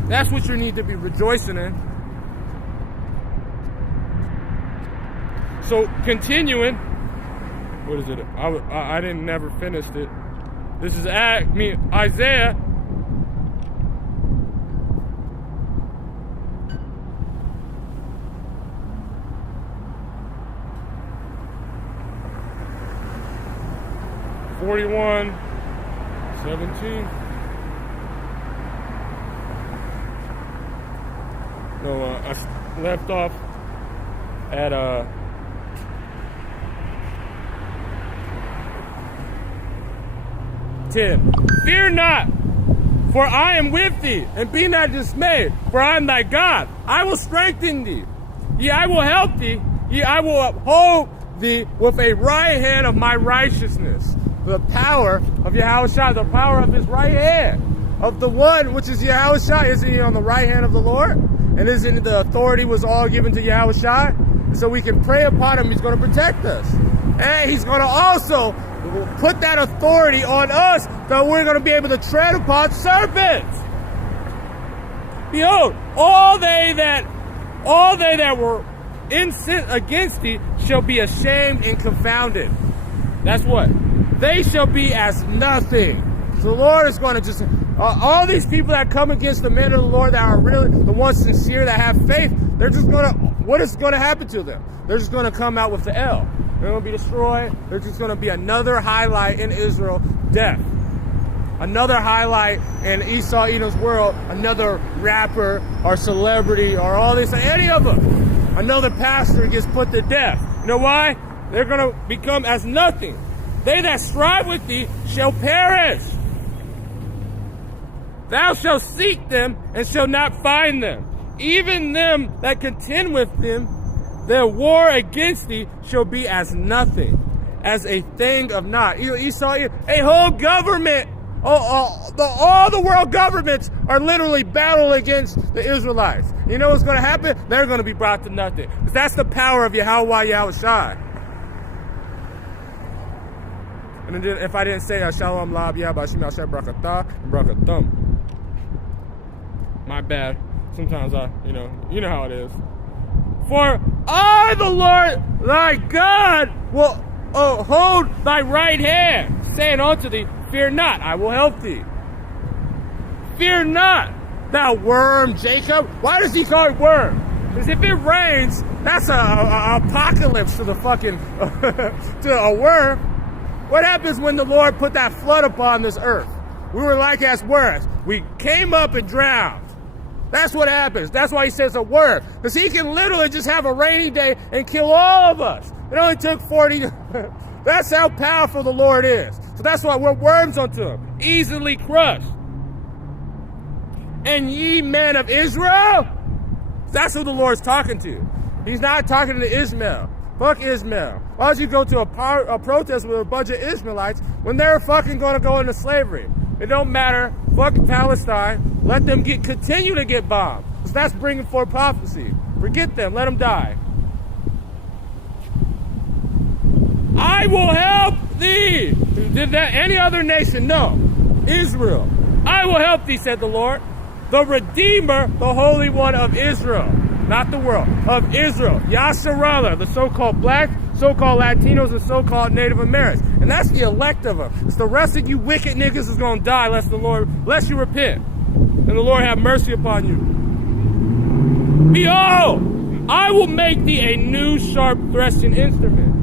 That's what you need to be rejoicing in. So continuing, what is it? I didn't never finished it. This is Isaiah. (41:17). No, I left off at 10. Fear not, for I am with thee, and be not dismayed, for I am thy God. I will strengthen thee. Yea, I will help thee. Yea, I will uphold thee with a right hand of my righteousness. The power of Yahushua, the power of his right hand, of the one which is Yahushua. Isn't he on the right hand of the Lord? And isn't the authority was all given to Yahushua? So we can pray upon him. He's going to protect us. And he's going to also put that authority on us that we're going to be able to tread upon serpents. Behold, all they that were in sin against thee shall be ashamed and confounded. That's what? They shall be as nothing. So the Lord is going to just, all these people that come against the men of the Lord that are really the ones sincere, that have faith, they're just going to, what is going to happen to them? They're just going to come out with the L. They're going to be destroyed. There's just going to be another highlight in Israel, death. Another highlight in Esau Edom's world, another rapper or celebrity or all this, any of them. Another pastor gets put to death. You know why? They're going to become as nothing. They that strive with thee shall perish. Thou shalt seek them and shalt not find them. Even them that contend with them, their war against thee shall be as nothing, as a thing of naught. Esau, a whole government, all the world governments are literally battling against the Israelites. You know what's going to happen? They're going to be brought to nothing. Because that's the power of Yahweh Yahushai. And then if I didn't say Shalom Lab Yabashim Asher Brakatah and Brakatum, my bad. Sometimes you know how it is. For I, the Lord thy God, will hold thy right hand, saying unto thee, fear not, I will help thee. Fear not, thou worm Jacob. Why does he call it worm? Because if it rains, that's a apocalypse to the fucking to a worm. What happens when the Lord put that flood upon this earth? We were like as worms. We came up and drowned. That's what happens. That's why he says a worm. Because he can literally just have a rainy day and kill all of us. It only took 40. That's how powerful the Lord is. So that's why we're worms unto him. Easily crushed. And ye men of Israel. That's who the Lord's talking to. He's not talking to Ishmael. Fuck Ishmael. Why would you go to a protest with a bunch of Ishmaelites when they're fucking going to go into slavery? It don't matter. Fuck Palestine. Let them continue to get bombed. Because that's bringing forth prophecy. Forget them. Let them die. I will help thee. Did that any other nation? No. Israel. I will help thee, said the Lord. The Redeemer, the Holy One of Israel. Not the world. Of Israel. Yasharallah, the so-called black, so-called Latinos, and so-called Native Americans. And that's the elect of them. It's the rest of you wicked niggas is going to die lest you repent. And the Lord have mercy upon you. Behold, I will make thee a new sharp threshing instrument.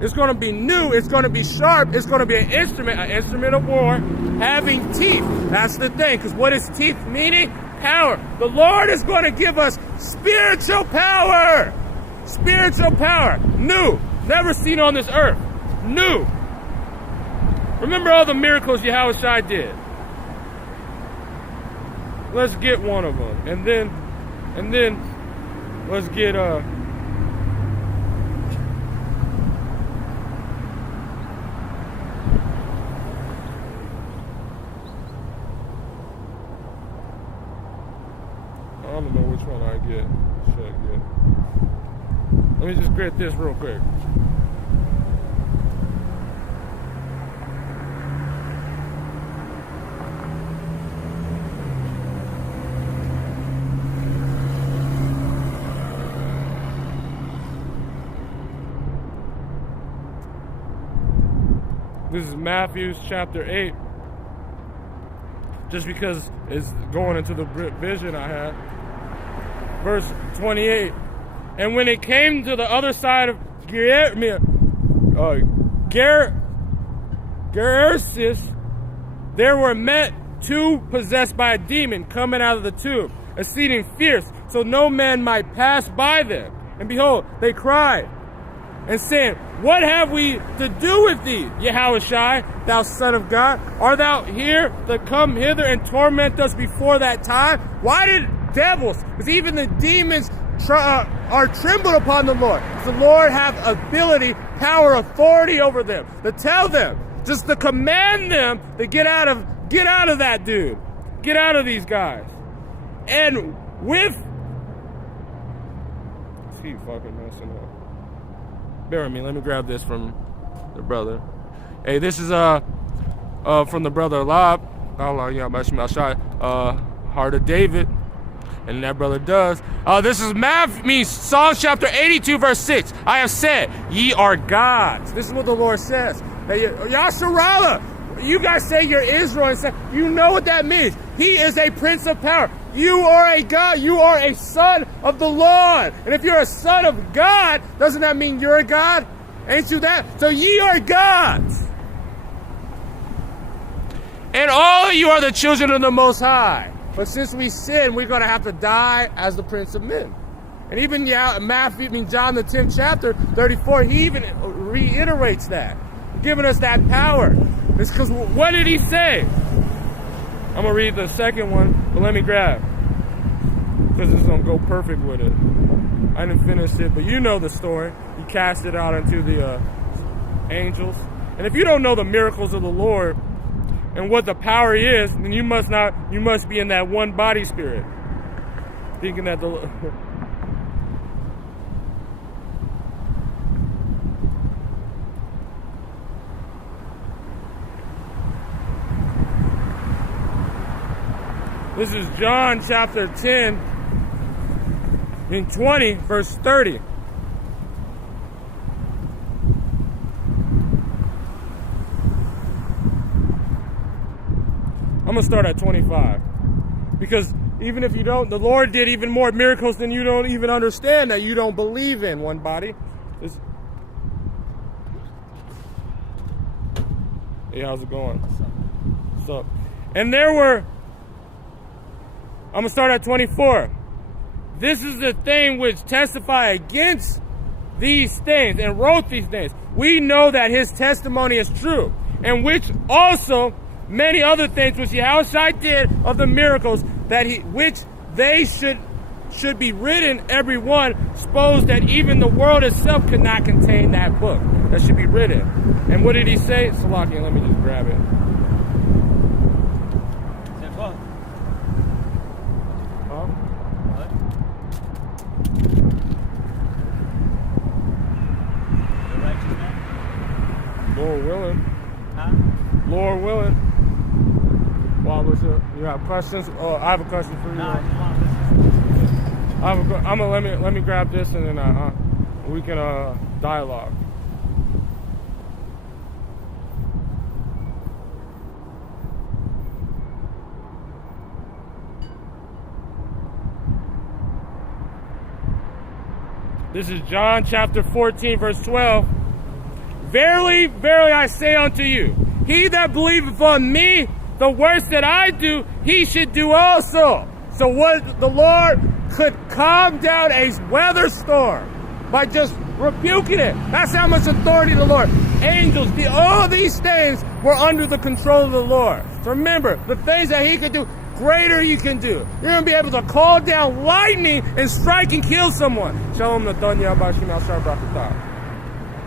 It's going to be new, it's going to be sharp, it's going to be an instrument of war, having teeth. That's the thing, because what is teeth meaning? Power. The Lord is going to give us spiritual power. Spiritual power. New. Never seen on this earth. New. Remember all the miracles Yahushua did. Let's get one of them. And then let's get I don't know which one I get. Let me just get this real quick. This is Matthew chapter 8. Just because it's going into the vision I had. Verse 28. And when it came to the other side of Gerarsis, there were met two possessed by a demon coming out of the tomb, exceeding fierce, so no man might pass by them. And behold, they cried, and saying, What have we to do with thee, Yahushua, thou Son of God? Art thou here to come hither and torment us before that time? Why did devils, because even the demons are trembled upon the Lord. The Lord have ability, power, authority over them. To tell them, just to command them to get out of that dude. Get out of these guys. And with... Is he fucking messing up? Bear with me, let me grab this from the brother. Hey, this is from the brother Lab. Heart of David. And that brother does. This is Psalms chapter 82, verse 6. I have said, ye are gods. This is what the Lord says. Yasharallah, you guys say you're Israel, and say, you know what that means. He is a prince of power. You are a God. You are a son of the Lord. And if you're a son of God, doesn't that mean you're a God? Ain't you that? So ye are gods. And all of you are the children of the Most High. But since we sin, we're going to have to die as the Prince of Men. And even John the 10th chapter, 34, he even reiterates that, giving us that power. It's because, what did he say? I'm going to read the second one, but let me grab, because it's going to go perfect with it. I didn't finish it, but you know the story. He cast it out into the angels. And if you don't know the miracles of the Lord, and what the power is, then you must be in that one body spirit. Thinking that This is John chapter 10 and 20, verse 30. I'm going to start at 25. Because even if you don't, the Lord did even more miracles than you don't even understand, that you don't believe in, one body. Hey, how's it going? What's up? And there were, I'm going to start at 24. This is the thing which testify against these things and wrote these things. We know that his testimony is true, and which also many other things which Yahushua did of the miracles which they should should be written, every one, suppose that even the world itself could not contain that book that should be written. And what did he say? Salaki, let me just grab it. Lord willing. Huh? Lord willing. Well, you have questions? Oh, I have a question for you. No, I just want to listen. I'm gonna let me grab this and then we can dialogue. This is John chapter 14, verse 12. Verily, verily, I say unto you, he that believeth on me, the works that I do, he should do also. So what the Lord could calm down a weather storm by just rebuking it. That's how much authority the Lord. Angels, all these things were under the control of the Lord. So remember, the things that he could do, greater you can do. You're going to be able to call down lightning and strike and kill someone. Shalom Natonya Bashim Al-Shar Brakatah.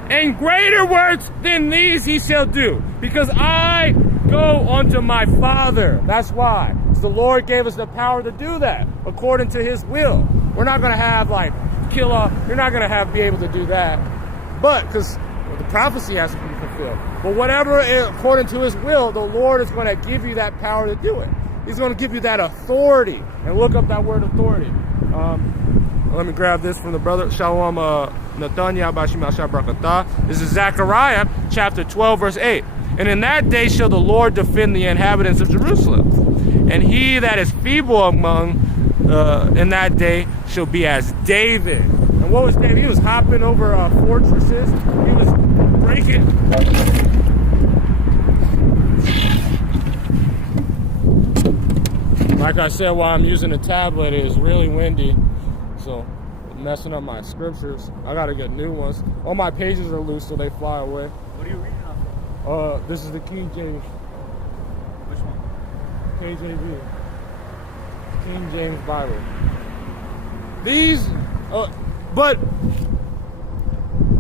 And greater works than these he shall do, because I go unto my Father. That's why. The Lord gave us the power to do that, according to his will. We're not going to have, like, kill off. You're not going to be able to do that. But, because the prophecy has to be fulfilled. But whatever, according to his will, the Lord is going to give you that power to do it. He's going to give you that authority. And look up that word authority. Let me grab this from the brother. Shalom Natanya Bashim Al-Shar Brakatah. This is Zechariah chapter 12, verse 8. And in that day shall the Lord defend the inhabitants of Jerusalem. And he that is feeble among in that day shall be as David. And what was David? He was hopping over fortresses. He was breaking. Like I said, while I'm using the tablet, it is really windy. So, messing up my scriptures. I gotta get new ones. All my pages are loose, so they fly away. What are you reading off of? This is the King James. Which one? KJV. King James Bible. These, but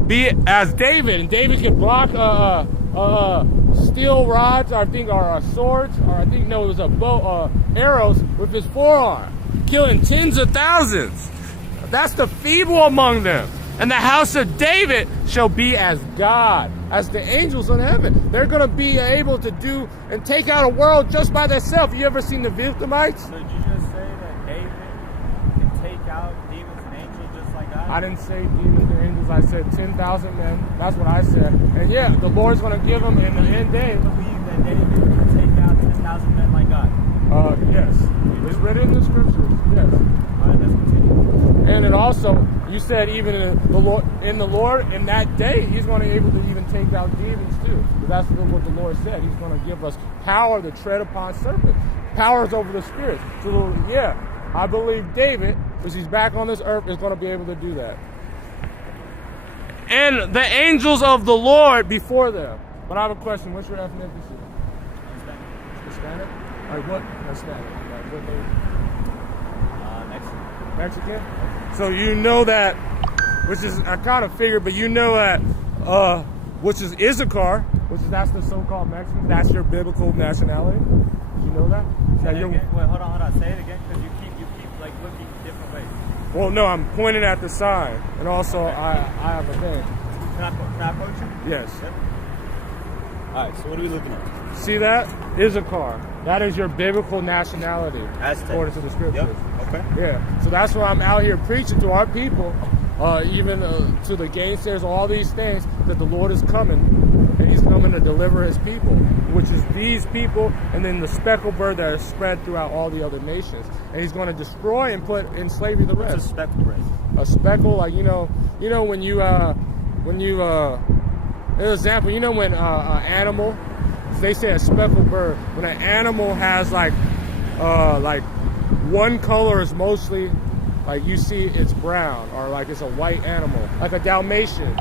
be as David, and David can block steel rods, I think, or swords, or I think, no, it was a bow, arrows with his forearm, killing tens of thousands. That's the feeble among them. And the house of David shall be as God, as the angels in heaven. They're going to be able to do and take out a world just by themselves. You ever seen the Viltamites? So did you just say that David can take out demons and angels just like God? I didn't say demons and angels. I said 10,000 men. That's what I said. And yeah, the Lord's going to give them in the end day. Believe that David can take out 10,000 men like God? Yes. It's written in the scriptures. Yes. All right, let's continue. And it also, you said even in the Lord, in that day, he's going to be able to even take out demons too. That's what the Lord said. He's going to give us power to tread upon serpents. Powers over the spirits. So yeah, I believe David, because he's back on this earth, is going to be able to do that. And the angels of the Lord before them. But I have a question. What's your ethnicity? Hispanic? Like what? Hispanic. Like what Mexican? So you know that, which is, I kind of figured, but you know that, which is Issachar, that's the so-called Mexican, that's your biblical nationality. Did you know that? Wait, hold on. Say it again, because you keep like looking different ways. Well, no, I'm pointing at the sign, and also okay. I have a thing. Can I approach you? Yes. Yep. All right, so what are we looking at? See that? Issachar. That is your biblical nationality, Aztec. according to the scriptures. Yep. Okay. Yeah. So that's why I'm out here preaching to our people, even to the gainsayers, all these things, that the Lord is coming, and he's coming to deliver his people, which is these people, and then the speckled bird that is spread throughout all the other nations. And he's going to destroy and put in slavery the rest. What's a speckled bird? A speckle, like, when you an example, when an animal, they say a speckled bird, when an animal has like one color is mostly, like you see it's brown, or like it's a white animal, like a Dalmatian.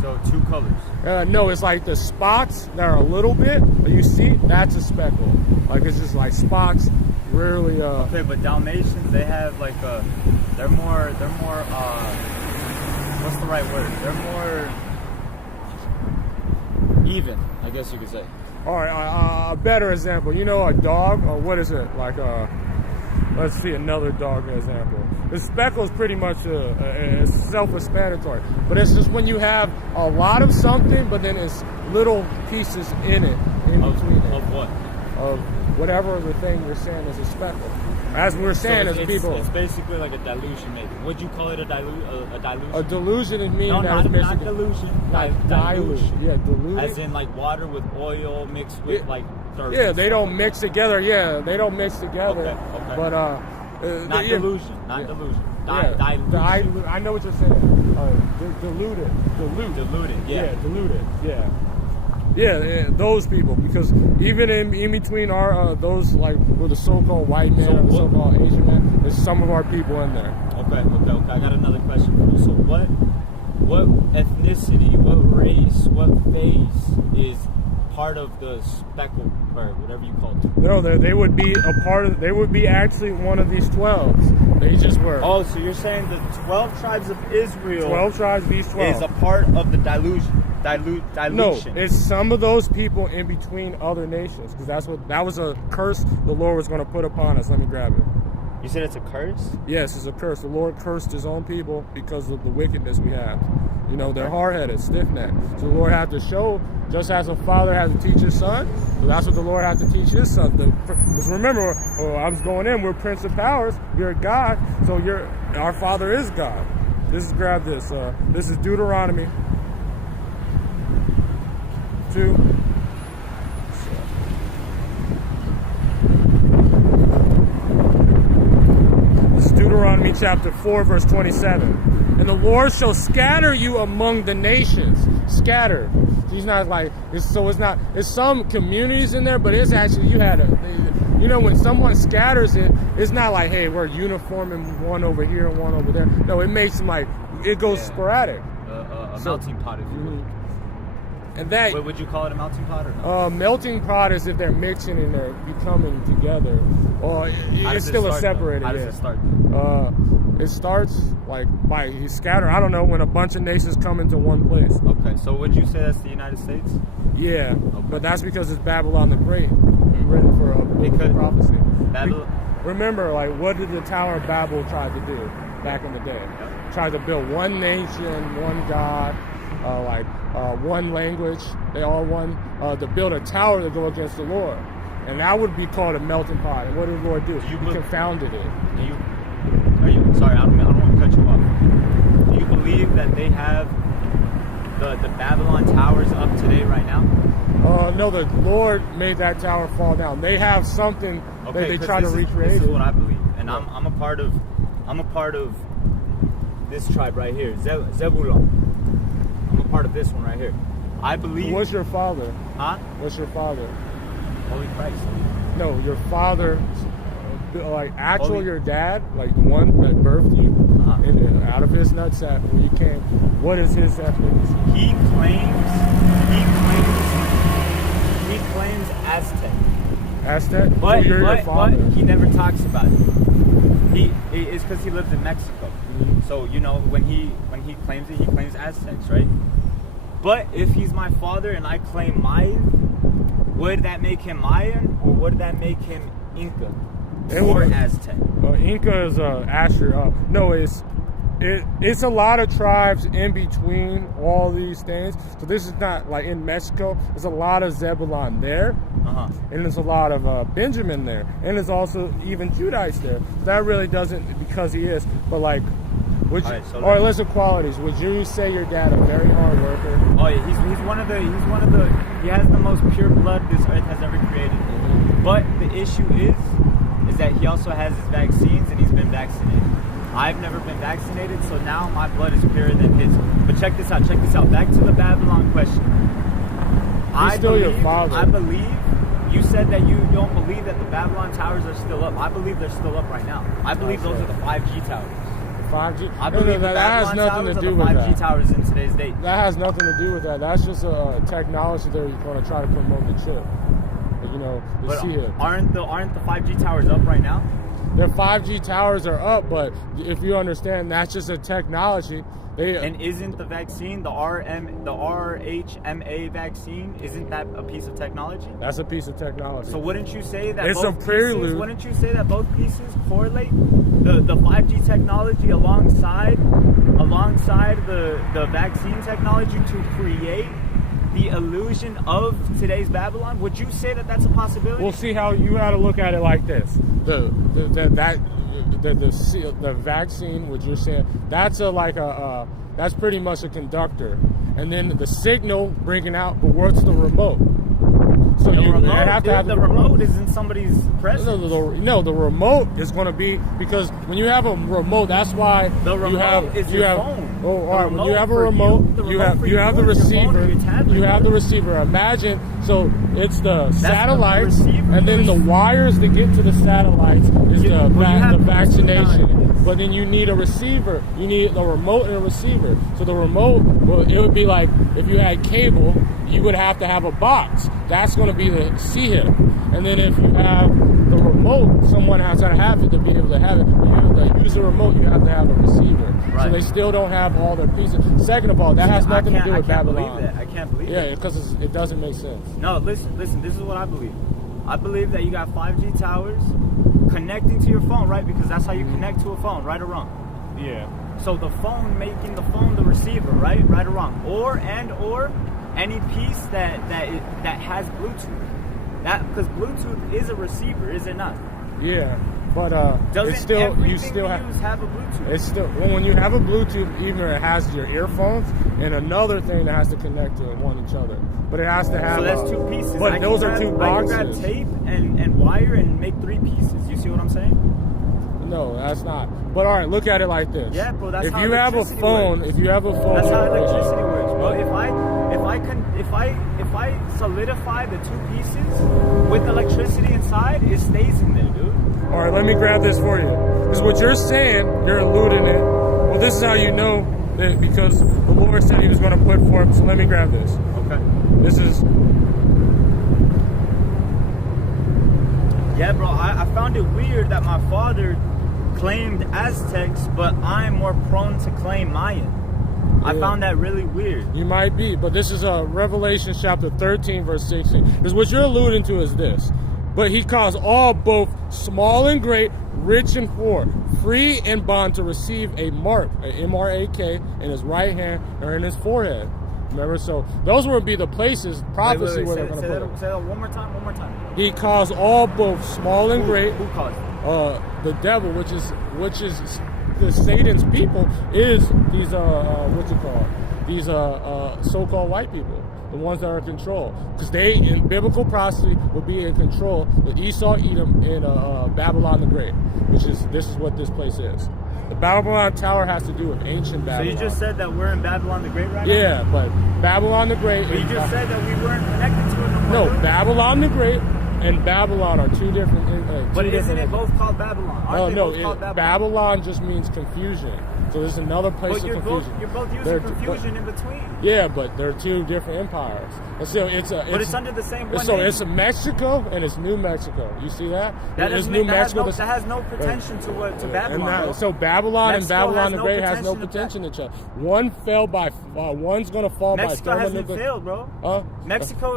So 2 colors. No, it's like the spots that are a little bit, but you see, that's a speckle. Like it's just like spots, rarely. Okay, but Dalmatians, they have like they're more what's the right word? They're more even, I guess you could say. All right, a better example. You know, a dog, or what is it? Like, let's see another dog example. The speckle is pretty much self-explanatory, but it's just when you have a lot of something, but then it's little pieces in it, in between it. Of what? Of whatever the thing you're saying is a speckle. As we're saying as people. It's basically like a dilution, maybe. Would you call it a dilution? A delusion is meaning No, that not, it's missing. not delusion. Dilution. Yeah, diluted. As in like water with oil mixed with like dirt. Yeah, they don't mix together. Yeah, they don't mix together. Okay. But not delusion. Not delusion. Dilution. I know what you're saying. Diluted. Diluted. Yeah. Diluted. Yeah. Yeah, those people, because even in between our those like with the so-called white man and the so-called Asian man, there's some of our people in there. Okay. I got another question for you. So what ethnicity, what race, what phase is part of the speckled bird, whatever you call it? No, they would be a part of. They would be actually one of these 12s. They just were. Oh, so you're saying the 12 tribes of Israel? 12 tribes, these 12 is a part of the dilution. No, it's some of those people in between other nations, because that was a curse the Lord was going to put upon us. Let me grab it. You said it's a curse? Yes, it's a curse. The Lord cursed his own people because of the wickedness we have. You know, they're hard-headed, stiff-necked. So the Lord had to show, just as a father has to teach his son, so that's what the Lord had to teach his son. Because remember, I was going in, we're Prince of Powers, you're God, so our Father is God. Grab this. This is Deuteronomy 2. Deuteronomy chapter 4, verse 27. And the Lord shall scatter you among the nations. Scatter. He's not like, it's some communities in there, but it's actually, when someone scatters it, it's not like, hey, we're uniforming one over here and one over there. No, it makes them like, it goes sporadic. A melting pot, if you will. And that, would you call it a melting pot or not? Melting pot is if they're mixing and they're becoming together. Or it's still a separated. How does it start? It starts like by scatter. I don't know, when a bunch of nations come into one place. Okay, so would you say that's the United States? Yeah, okay. But that's because it's Babylon the Great, written for a biblical prophecy. Remember, like, what did the Tower of Babel try to do back in the day? Yep. Tried to build one nation, one God. One language, they all to build a tower to go against the Lord. And that would be called a melting pot. And what did the Lord do? He confounded it. Sorry, I don't want to cut you off. Do you believe that they have the Babylon towers up today right now? No, the Lord made that tower fall down. They have something that they try to recreate. This is what I believe. And I'm a part of this tribe right here, Zebulon. I'm a part of this one right here. I believe. What's your father? Huh? What's your father? Holy Christ. No, your father, your dad, like the one that birthed you, and out of his nutsack when you came. What is his ethnicity? He claims Aztec. Aztec? But, so you're your father. But he never talks about it. It's because he lives in Mexico. So, when he claims it, he claims Aztecs, right? But if he's my father and I claim Mayan, would that make him Mayan or would that make him Inca or Aztec? Inca is Asher. No, it's a lot of tribes in between all these things. So this is not like in Mexico. There's a lot of Zebulon there. And there's a lot of Benjamin there. And there's also even Judites there. That really doesn't, because he is, but like, let's look qualities. Would you say your dad a very hard worker? Oh yeah, he's one of the he has the most pure blood this earth has ever created. But the issue is that he also has his vaccines and he's been vaccinated. I've never been vaccinated, so now my blood is purer than his. But check this out. Back to the Babylon question. Your father. I believe you said that you don't believe that the Babylon towers are still up. I believe they're still up right now. I believe those are the 5G towers. 5G? I believe that has nothing to do with that. 5G towers in today's date. That has nothing to do with that. That's just a technology they're going to try to promote the chip. you know, the But CHIP. aren't the 5G towers up right now? Their 5G towers are up, but if you understand, that's just a technology. And isn't the vaccine, the RHMA vaccine, isn't that a piece of technology? That's a piece of technology. So wouldn't you say that It's a both prelude. pieces, wouldn't you say that both pieces correlate? The 5G technology alongside the vaccine technology to create the illusion of today's Babylon? Would you say that that's a possibility? We'll see how you got to look at it like this. The vaccine, what you're saying, that's that's pretty much a conductor, and then the signal bringing out. But what's the remote? So the you remote, have to have the remote is in somebody's presence. No, the remote is going to be, because when you have a remote, that's why The remote you have is you your have. phone. Oh, The all right. When you remote have a for remote, you- the you remote have for you have the you is your phone or receiver. your tablet, You have bro. the receiver. Imagine, so it's the satellites, receiver and then the is- wires that get to the satellites is Yeah, the well, you have vaccination. two kinds. But then you need a receiver. You need the remote and a receiver. So the remote, well, it would be like if you had cable, you would have to have a box. That's going to be the CHIP. And then if you have the remote, someone has to have it to be able to have it. You have to use the remote, you have to have a receiver. So Right. they still don't have all their pieces. Second of all, that has nothing to do with I can't Babylon. believe that. I can't believe Yeah, that. because it doesn't make sense. No, listen, this is what I believe. I believe that you got 5G towers connecting to your phone, right? Because that's how you connect to a phone, right or wrong. Yeah. So the phone making the phone the receiver, right? Right or wrong. Or any piece that has Bluetooth. That, because Bluetooth is a receiver, is it not? Yeah. But Doesn't it's still, everything you still we have. use have a Bluetooth? It's still, when you have a Bluetooth, even it has your earphones and another thing that has to connect to one each other. But it has to have. So that's two pieces. But I can those are grab- two boxes. I can grab tape and wire and make three pieces. You see what I'm saying? No, that's not. But all right, look at it like this. Yeah, bro, that's if how you have a electricity phone, works. if you have a phone, That's how electricity works, bro. If I solidify the two pieces with electricity inside, it stays in there, dude. All right, let me grab this for you. Because what you're saying, you're eluding it. Well, this is how you know that, because the Lord said He was going to put forth. So let me grab this. Okay. This is. Yeah, bro. I found it weird that my father claimed Aztecs, but I'm more prone to claim Mayan. I Yeah. found that really weird. You might be, but this is Revelation chapter 13, verse 16. Because what you're alluding to is this. But He calls all, both small and great, rich and poor, free and bond, to receive a mark, a M-R-A-K, in his right hand or in his forehead. Remember, so those would be the places, prophecy, Wait, where say, they're going say to put that, it. say that one more time. He calls all, both small and great, Who caused it? the devil, which is the Satan's people, is these these so-called white people, the ones that are in control, because they in biblical prophecy would be in control with Esau, Edom, and Babylon the Great, this is what this place is. The Babylon Tower has to do with ancient So Babylon. you just said that we're in Babylon the Great right now? Yeah, but Babylon the Great. But you is just said that we weren't connected to it no no, more. Babylon the Great and Babylon are two different. But two isn't different- it both called Babylon? Aren't they no, both called Babylon? Babylon just means confusion. So there's another place But of you're confusion. both using They're- confusion in between. Yeah, but they're two different empires. And so But it's under the same one So name. it's Mexico and it's New Mexico. You see that? That It's doesn't New make, that has Mexico. no, that has no pretension to Babylon. And bro. so Babylon Mexico and Babylon has the no Great has no pretension to pretension to each other. One fell by, one's gonna fall Mexico by hasn't thermonuclear. failed, bro.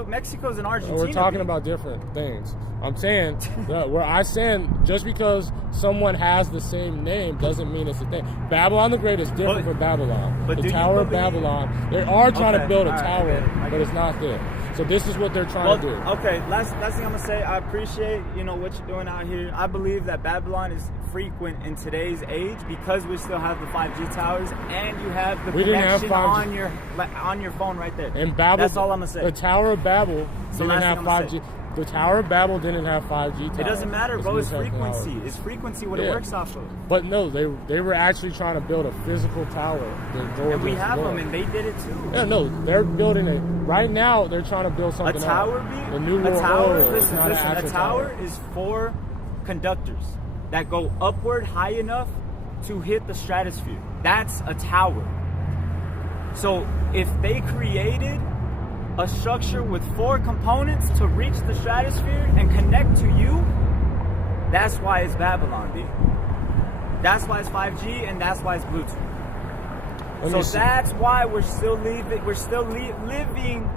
Mexico's in Argentina. We're talking dude. about different things. I'm saying just because someone has the same name doesn't mean it's a thing. Babylon the Great is different But- from Babylon. but The do you Tower of believe- Babylon. They are trying to Okay, build a all right, tower, I get but it. it's not there. So this is what they're trying Well, to do. okay, last thing I'm gonna say, I appreciate what you're doing out here. I believe that Babylon is frequent in today's age because we still have the 5G towers and you have the We didn't have connection 5G. on your phone right there. And Babel, That's all I'm gonna say. The Tower of Babel So didn't last have thing I'm gonna 5G. The Tower of Babel didn't have 5G towers. It doesn't matter, bro. new It's frequency. technology. It's frequency what it Yeah. works off of. But no, they were actually trying to build a physical tower. And we have them, and they did it too. Yeah, no, they're building it right now. They're trying to build A something. tower, else. B? The new A world tower, order. It's listen, not an a actual tower is for conductors that go upward high enough to hit the stratosphere. That's a tower. So if they created a structure with 4 components to reach the stratosphere and connect to you, that's why it's Babylon, B. That's why it's 5G, and that's why it's Bluetooth. So that's why we're still living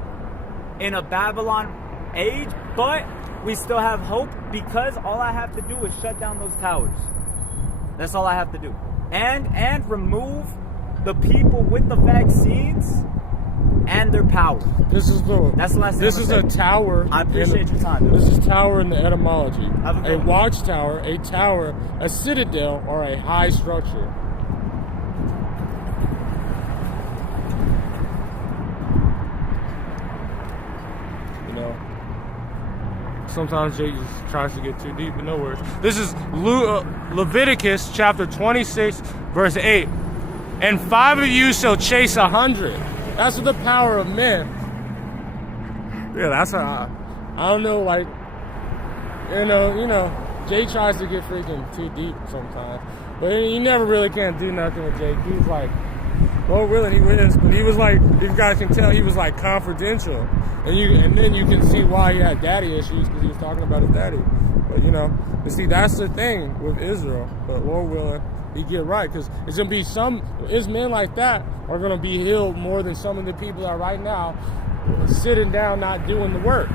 in a Babylon age, but we still have hope because all I have to do is shut down those towers. That's all I have to do. And remove the people with the vaccines and their power. That's the last thing. This is a tower. I appreciate your time. This is tower in the etymology. A watchtower, a tower, a citadel, or a high structure. You know, sometimes Jake just tries to get too deep, but no worries. This is Leviticus chapter 26, verse 8. And 5 of you shall chase 100. That's the power of men. Yeah, that's I don't know, like, you know, Jay tries to get freaking too deep sometimes. But you never really can't do nothing with Jake. He's like, well, really, he wins. But he was like, you guys can tell he was like confidential. And then you can see why he had daddy issues, because he was talking about his daddy. But, but see, that's the thing with Israel. But Lord willing, he get right, because it's going to be men like that are going to be healed more than some of the people that are right now sitting down not doing the work.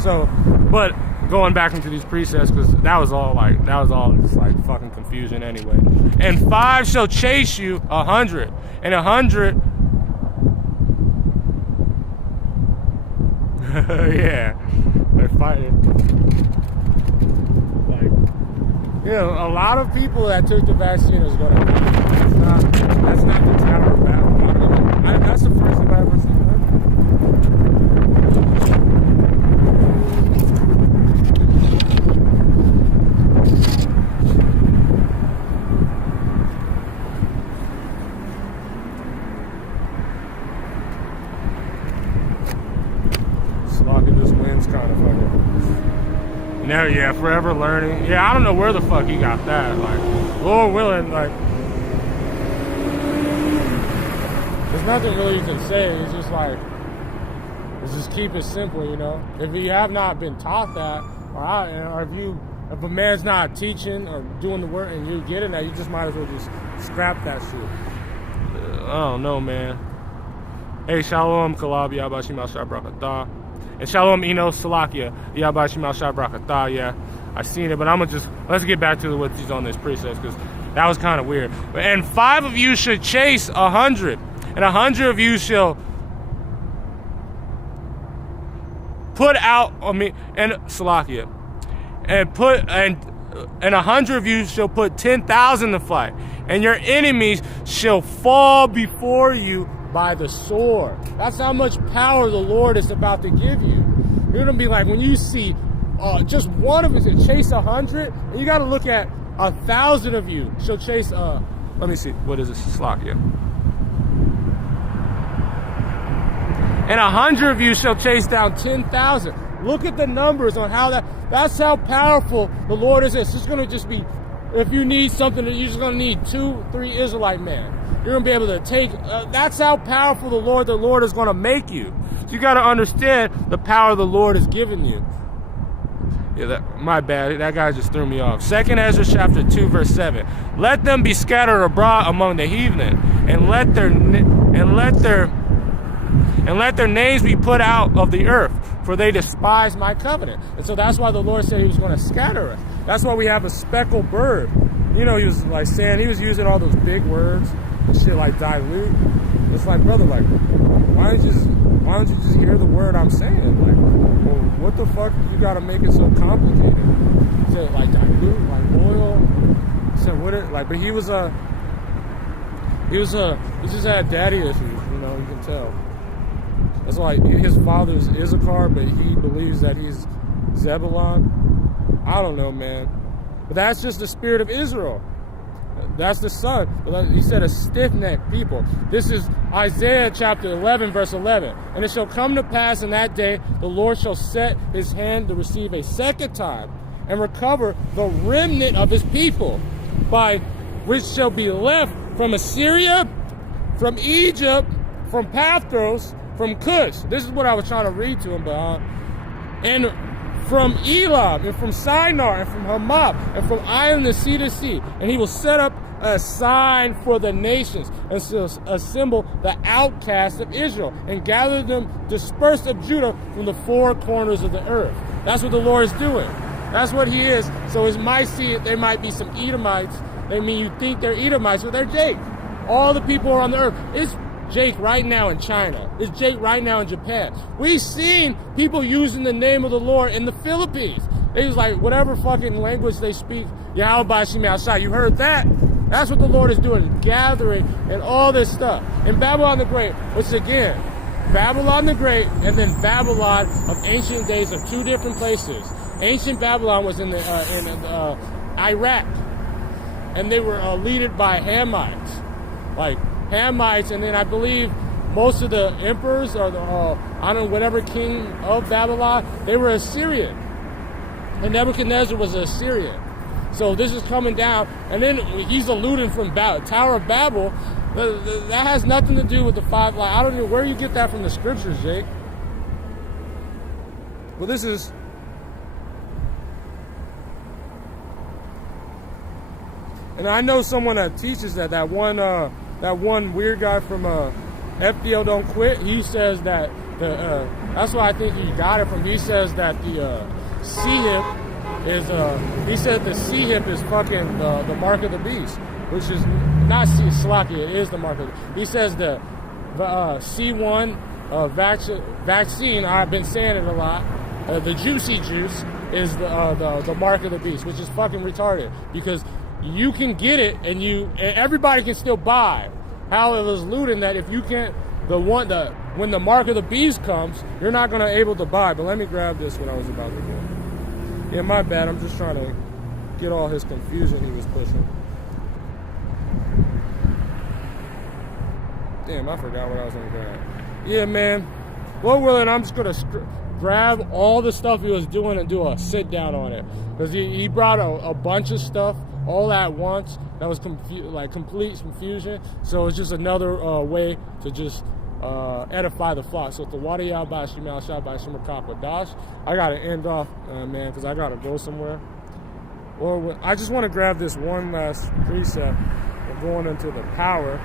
So, but going back into these precepts, because that was all just like fucking confusion anyway. And 5 shall chase you 100, and 100 yeah, they're fighting. A lot of people that took the vaccine is going to. That's not the Tower of Babylon. That's the first time I ever seen that. Sloppy, this wind's kind of fucking. No, yeah, forever learning. Yeah, I don't know where the fuck he got that. Like, Lord willing, like, there's nothing really you can say. It's just like, let's just keep it simple, If you have not been taught that, or if a man's not teaching or doing the work and you're getting that, you just might as well just scrap that shit. I don't know, man. Hey, Shalom, Kalab, Yabashim Al-Shah Brakatah. And Shalom Enos Salakia, Yabashim Al-Shah Brakatah, yeah. I seen it, but let's get back to what's on this precepts, because that was kind of weird. And 5 of you should chase 100, and 100 of you shall put out, and Salakia, and 100 of you shall put 10,000 to fight, and your enemies shall fall before you by the sword. That's how much power the Lord is about to give you. You're gonna be like, when you see just one of us chase 100, and you got to look at 1,000 of you shall chase. Let me see, what is this? Slakia. And 100 of you shall chase down 10,000. Look at the numbers on how that's how powerful the Lord is. It's just gonna just be, if you need something, you're just gonna need 2-3 Israelite men. You're going to be able to take, that's how powerful the Lord is going to make you. So you got to understand the power the Lord has given you. Yeah, my bad. That guy just threw me off. 2nd Ezra chapter 2, verse 7. Let them be scattered abroad among the heathen, and let their names be put out of the earth, for they despise my covenant. And so that's why the Lord said he was going to scatter us. That's why we have a speckled bird. He was like saying, he was using all those big words. Shit like dilute. It's like, brother, like, why don't you just hear the word I'm saying? Like, well, what the fuck you gotta make it so complicated? He said like dilute, like oil. He said what it like, but he just had daddy issues, you can tell. That's why his father's Issachar, but he believes that he's Zebulon. I don't know, man. But that's just the spirit of Israel. That's the son. He said a stiff-necked people. This is Isaiah chapter 11, verse 11. And it shall come to pass in that day, the Lord shall set his hand to receive a second time and recover the remnant of his people, by which shall be left from Assyria, from Egypt, from Pathros, from Cush. This is what I was trying to read to him, but and from Elam, and from Shinar, and from Hamath, and from Iron the sea to sea. And he will set up a sign for the nations, and assemble the outcasts of Israel, and gather them dispersed of Judah from the four corners of the earth. That's what the Lord is doing. That's what he is. So it might see there might be some Edomites. They mean you think they're Edomites, but they're Jake. All the people are on the earth. It's Jake right now in China. It's Jake right now in Japan. We've seen people using the name of the Lord in the Philippines. They was like, whatever fucking language they speak, Yahweh Shemi Ashai. You heard that? That's what the Lord is doing, gathering and all this stuff. In Babylon the Great, which again, Babylon the Great and then Babylon of ancient days of two different places. Ancient Babylon was in Iraq, and they were led by Hamites, like Hamites, and then I believe most of the emperors or the I don't know, whatever king of Babylon, they were Assyrian, and Nebuchadnezzar was an Assyrian. So this is coming down, and then he's alluding from Tower of Babel. That has nothing to do with the five. Like, I don't know where you get that from the scriptures, Jake. Well, this is. And I know someone that teaches that one weird guy from FDL Don't Quit. He says that that's why I think he got it from. He says that the sea hip is he said the sea hip is fucking the mark of the beast, which is not Slacky. It is the mark of. He says the C1 vaccine. I've been saying it a lot. The juicy juice is the mark of the beast, which is fucking retarded because. You can get it, and everybody can still buy. How it was looting that if you can't, when the mark of the beast comes, you're not gonna able to buy. But let me grab this what I was about to do. Yeah, my bad. I'm just trying to get all his confusion he was pushing. Damn, I forgot what I was gonna grab. Yeah, man. Lord willing, I'm just gonna grab all the stuff he was doing and do a sit down on it because he brought a bunch of stuff. All at once, that was complete confusion. So it's just another way to just edify the flock. So the Wadiyah by Shemal Shah by Shemakakwa Dash. I gotta end off, man, because I gotta go somewhere. Or I just want to grab this one last precept of going into the power.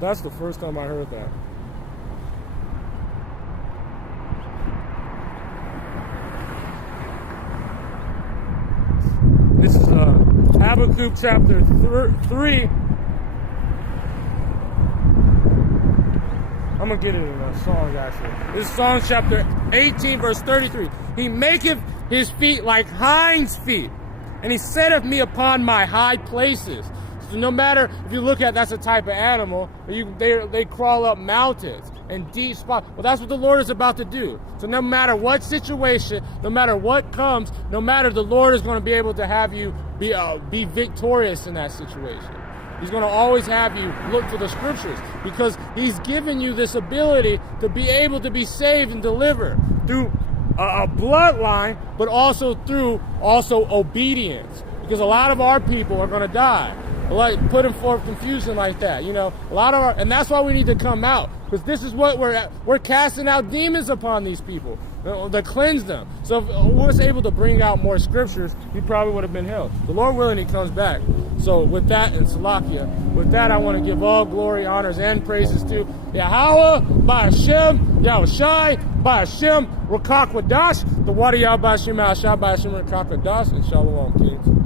That's the first time I heard that. This is Habakkuk chapter 3. I'm going to get it in a song, actually. This is Psalm chapter 18, verse 33. He maketh his feet like hinds' feet, and he setteth me upon my high places. So no matter if you look at that's a type of animal, they crawl up mountains and deep spots. Well, that's what the Lord is about to do. So no matter what situation, no matter what comes, no matter the Lord is going to be able to have you be victorious in that situation. He's going to always have you look to the scriptures because he's given you this ability to be able to be saved and delivered through a bloodline, but also through obedience. Because a lot of our people are going to die. Like putting forth confusion like that, you know, a lot of and that's why we need to come out because this is what we're casting out demons upon these people to cleanse them. So if we was able to bring out more scriptures, he probably would have been held. The Lord willing, he comes back. So with that and Salakia, with that I want to give all glory, honors, and praises to Yahweh, by Hashem, Yahushai, by Hashem, Rakak Wadash, the Wadiyah by Hashem, Ashai by Hashem, Rakak Wadash, and Shalom, Kings.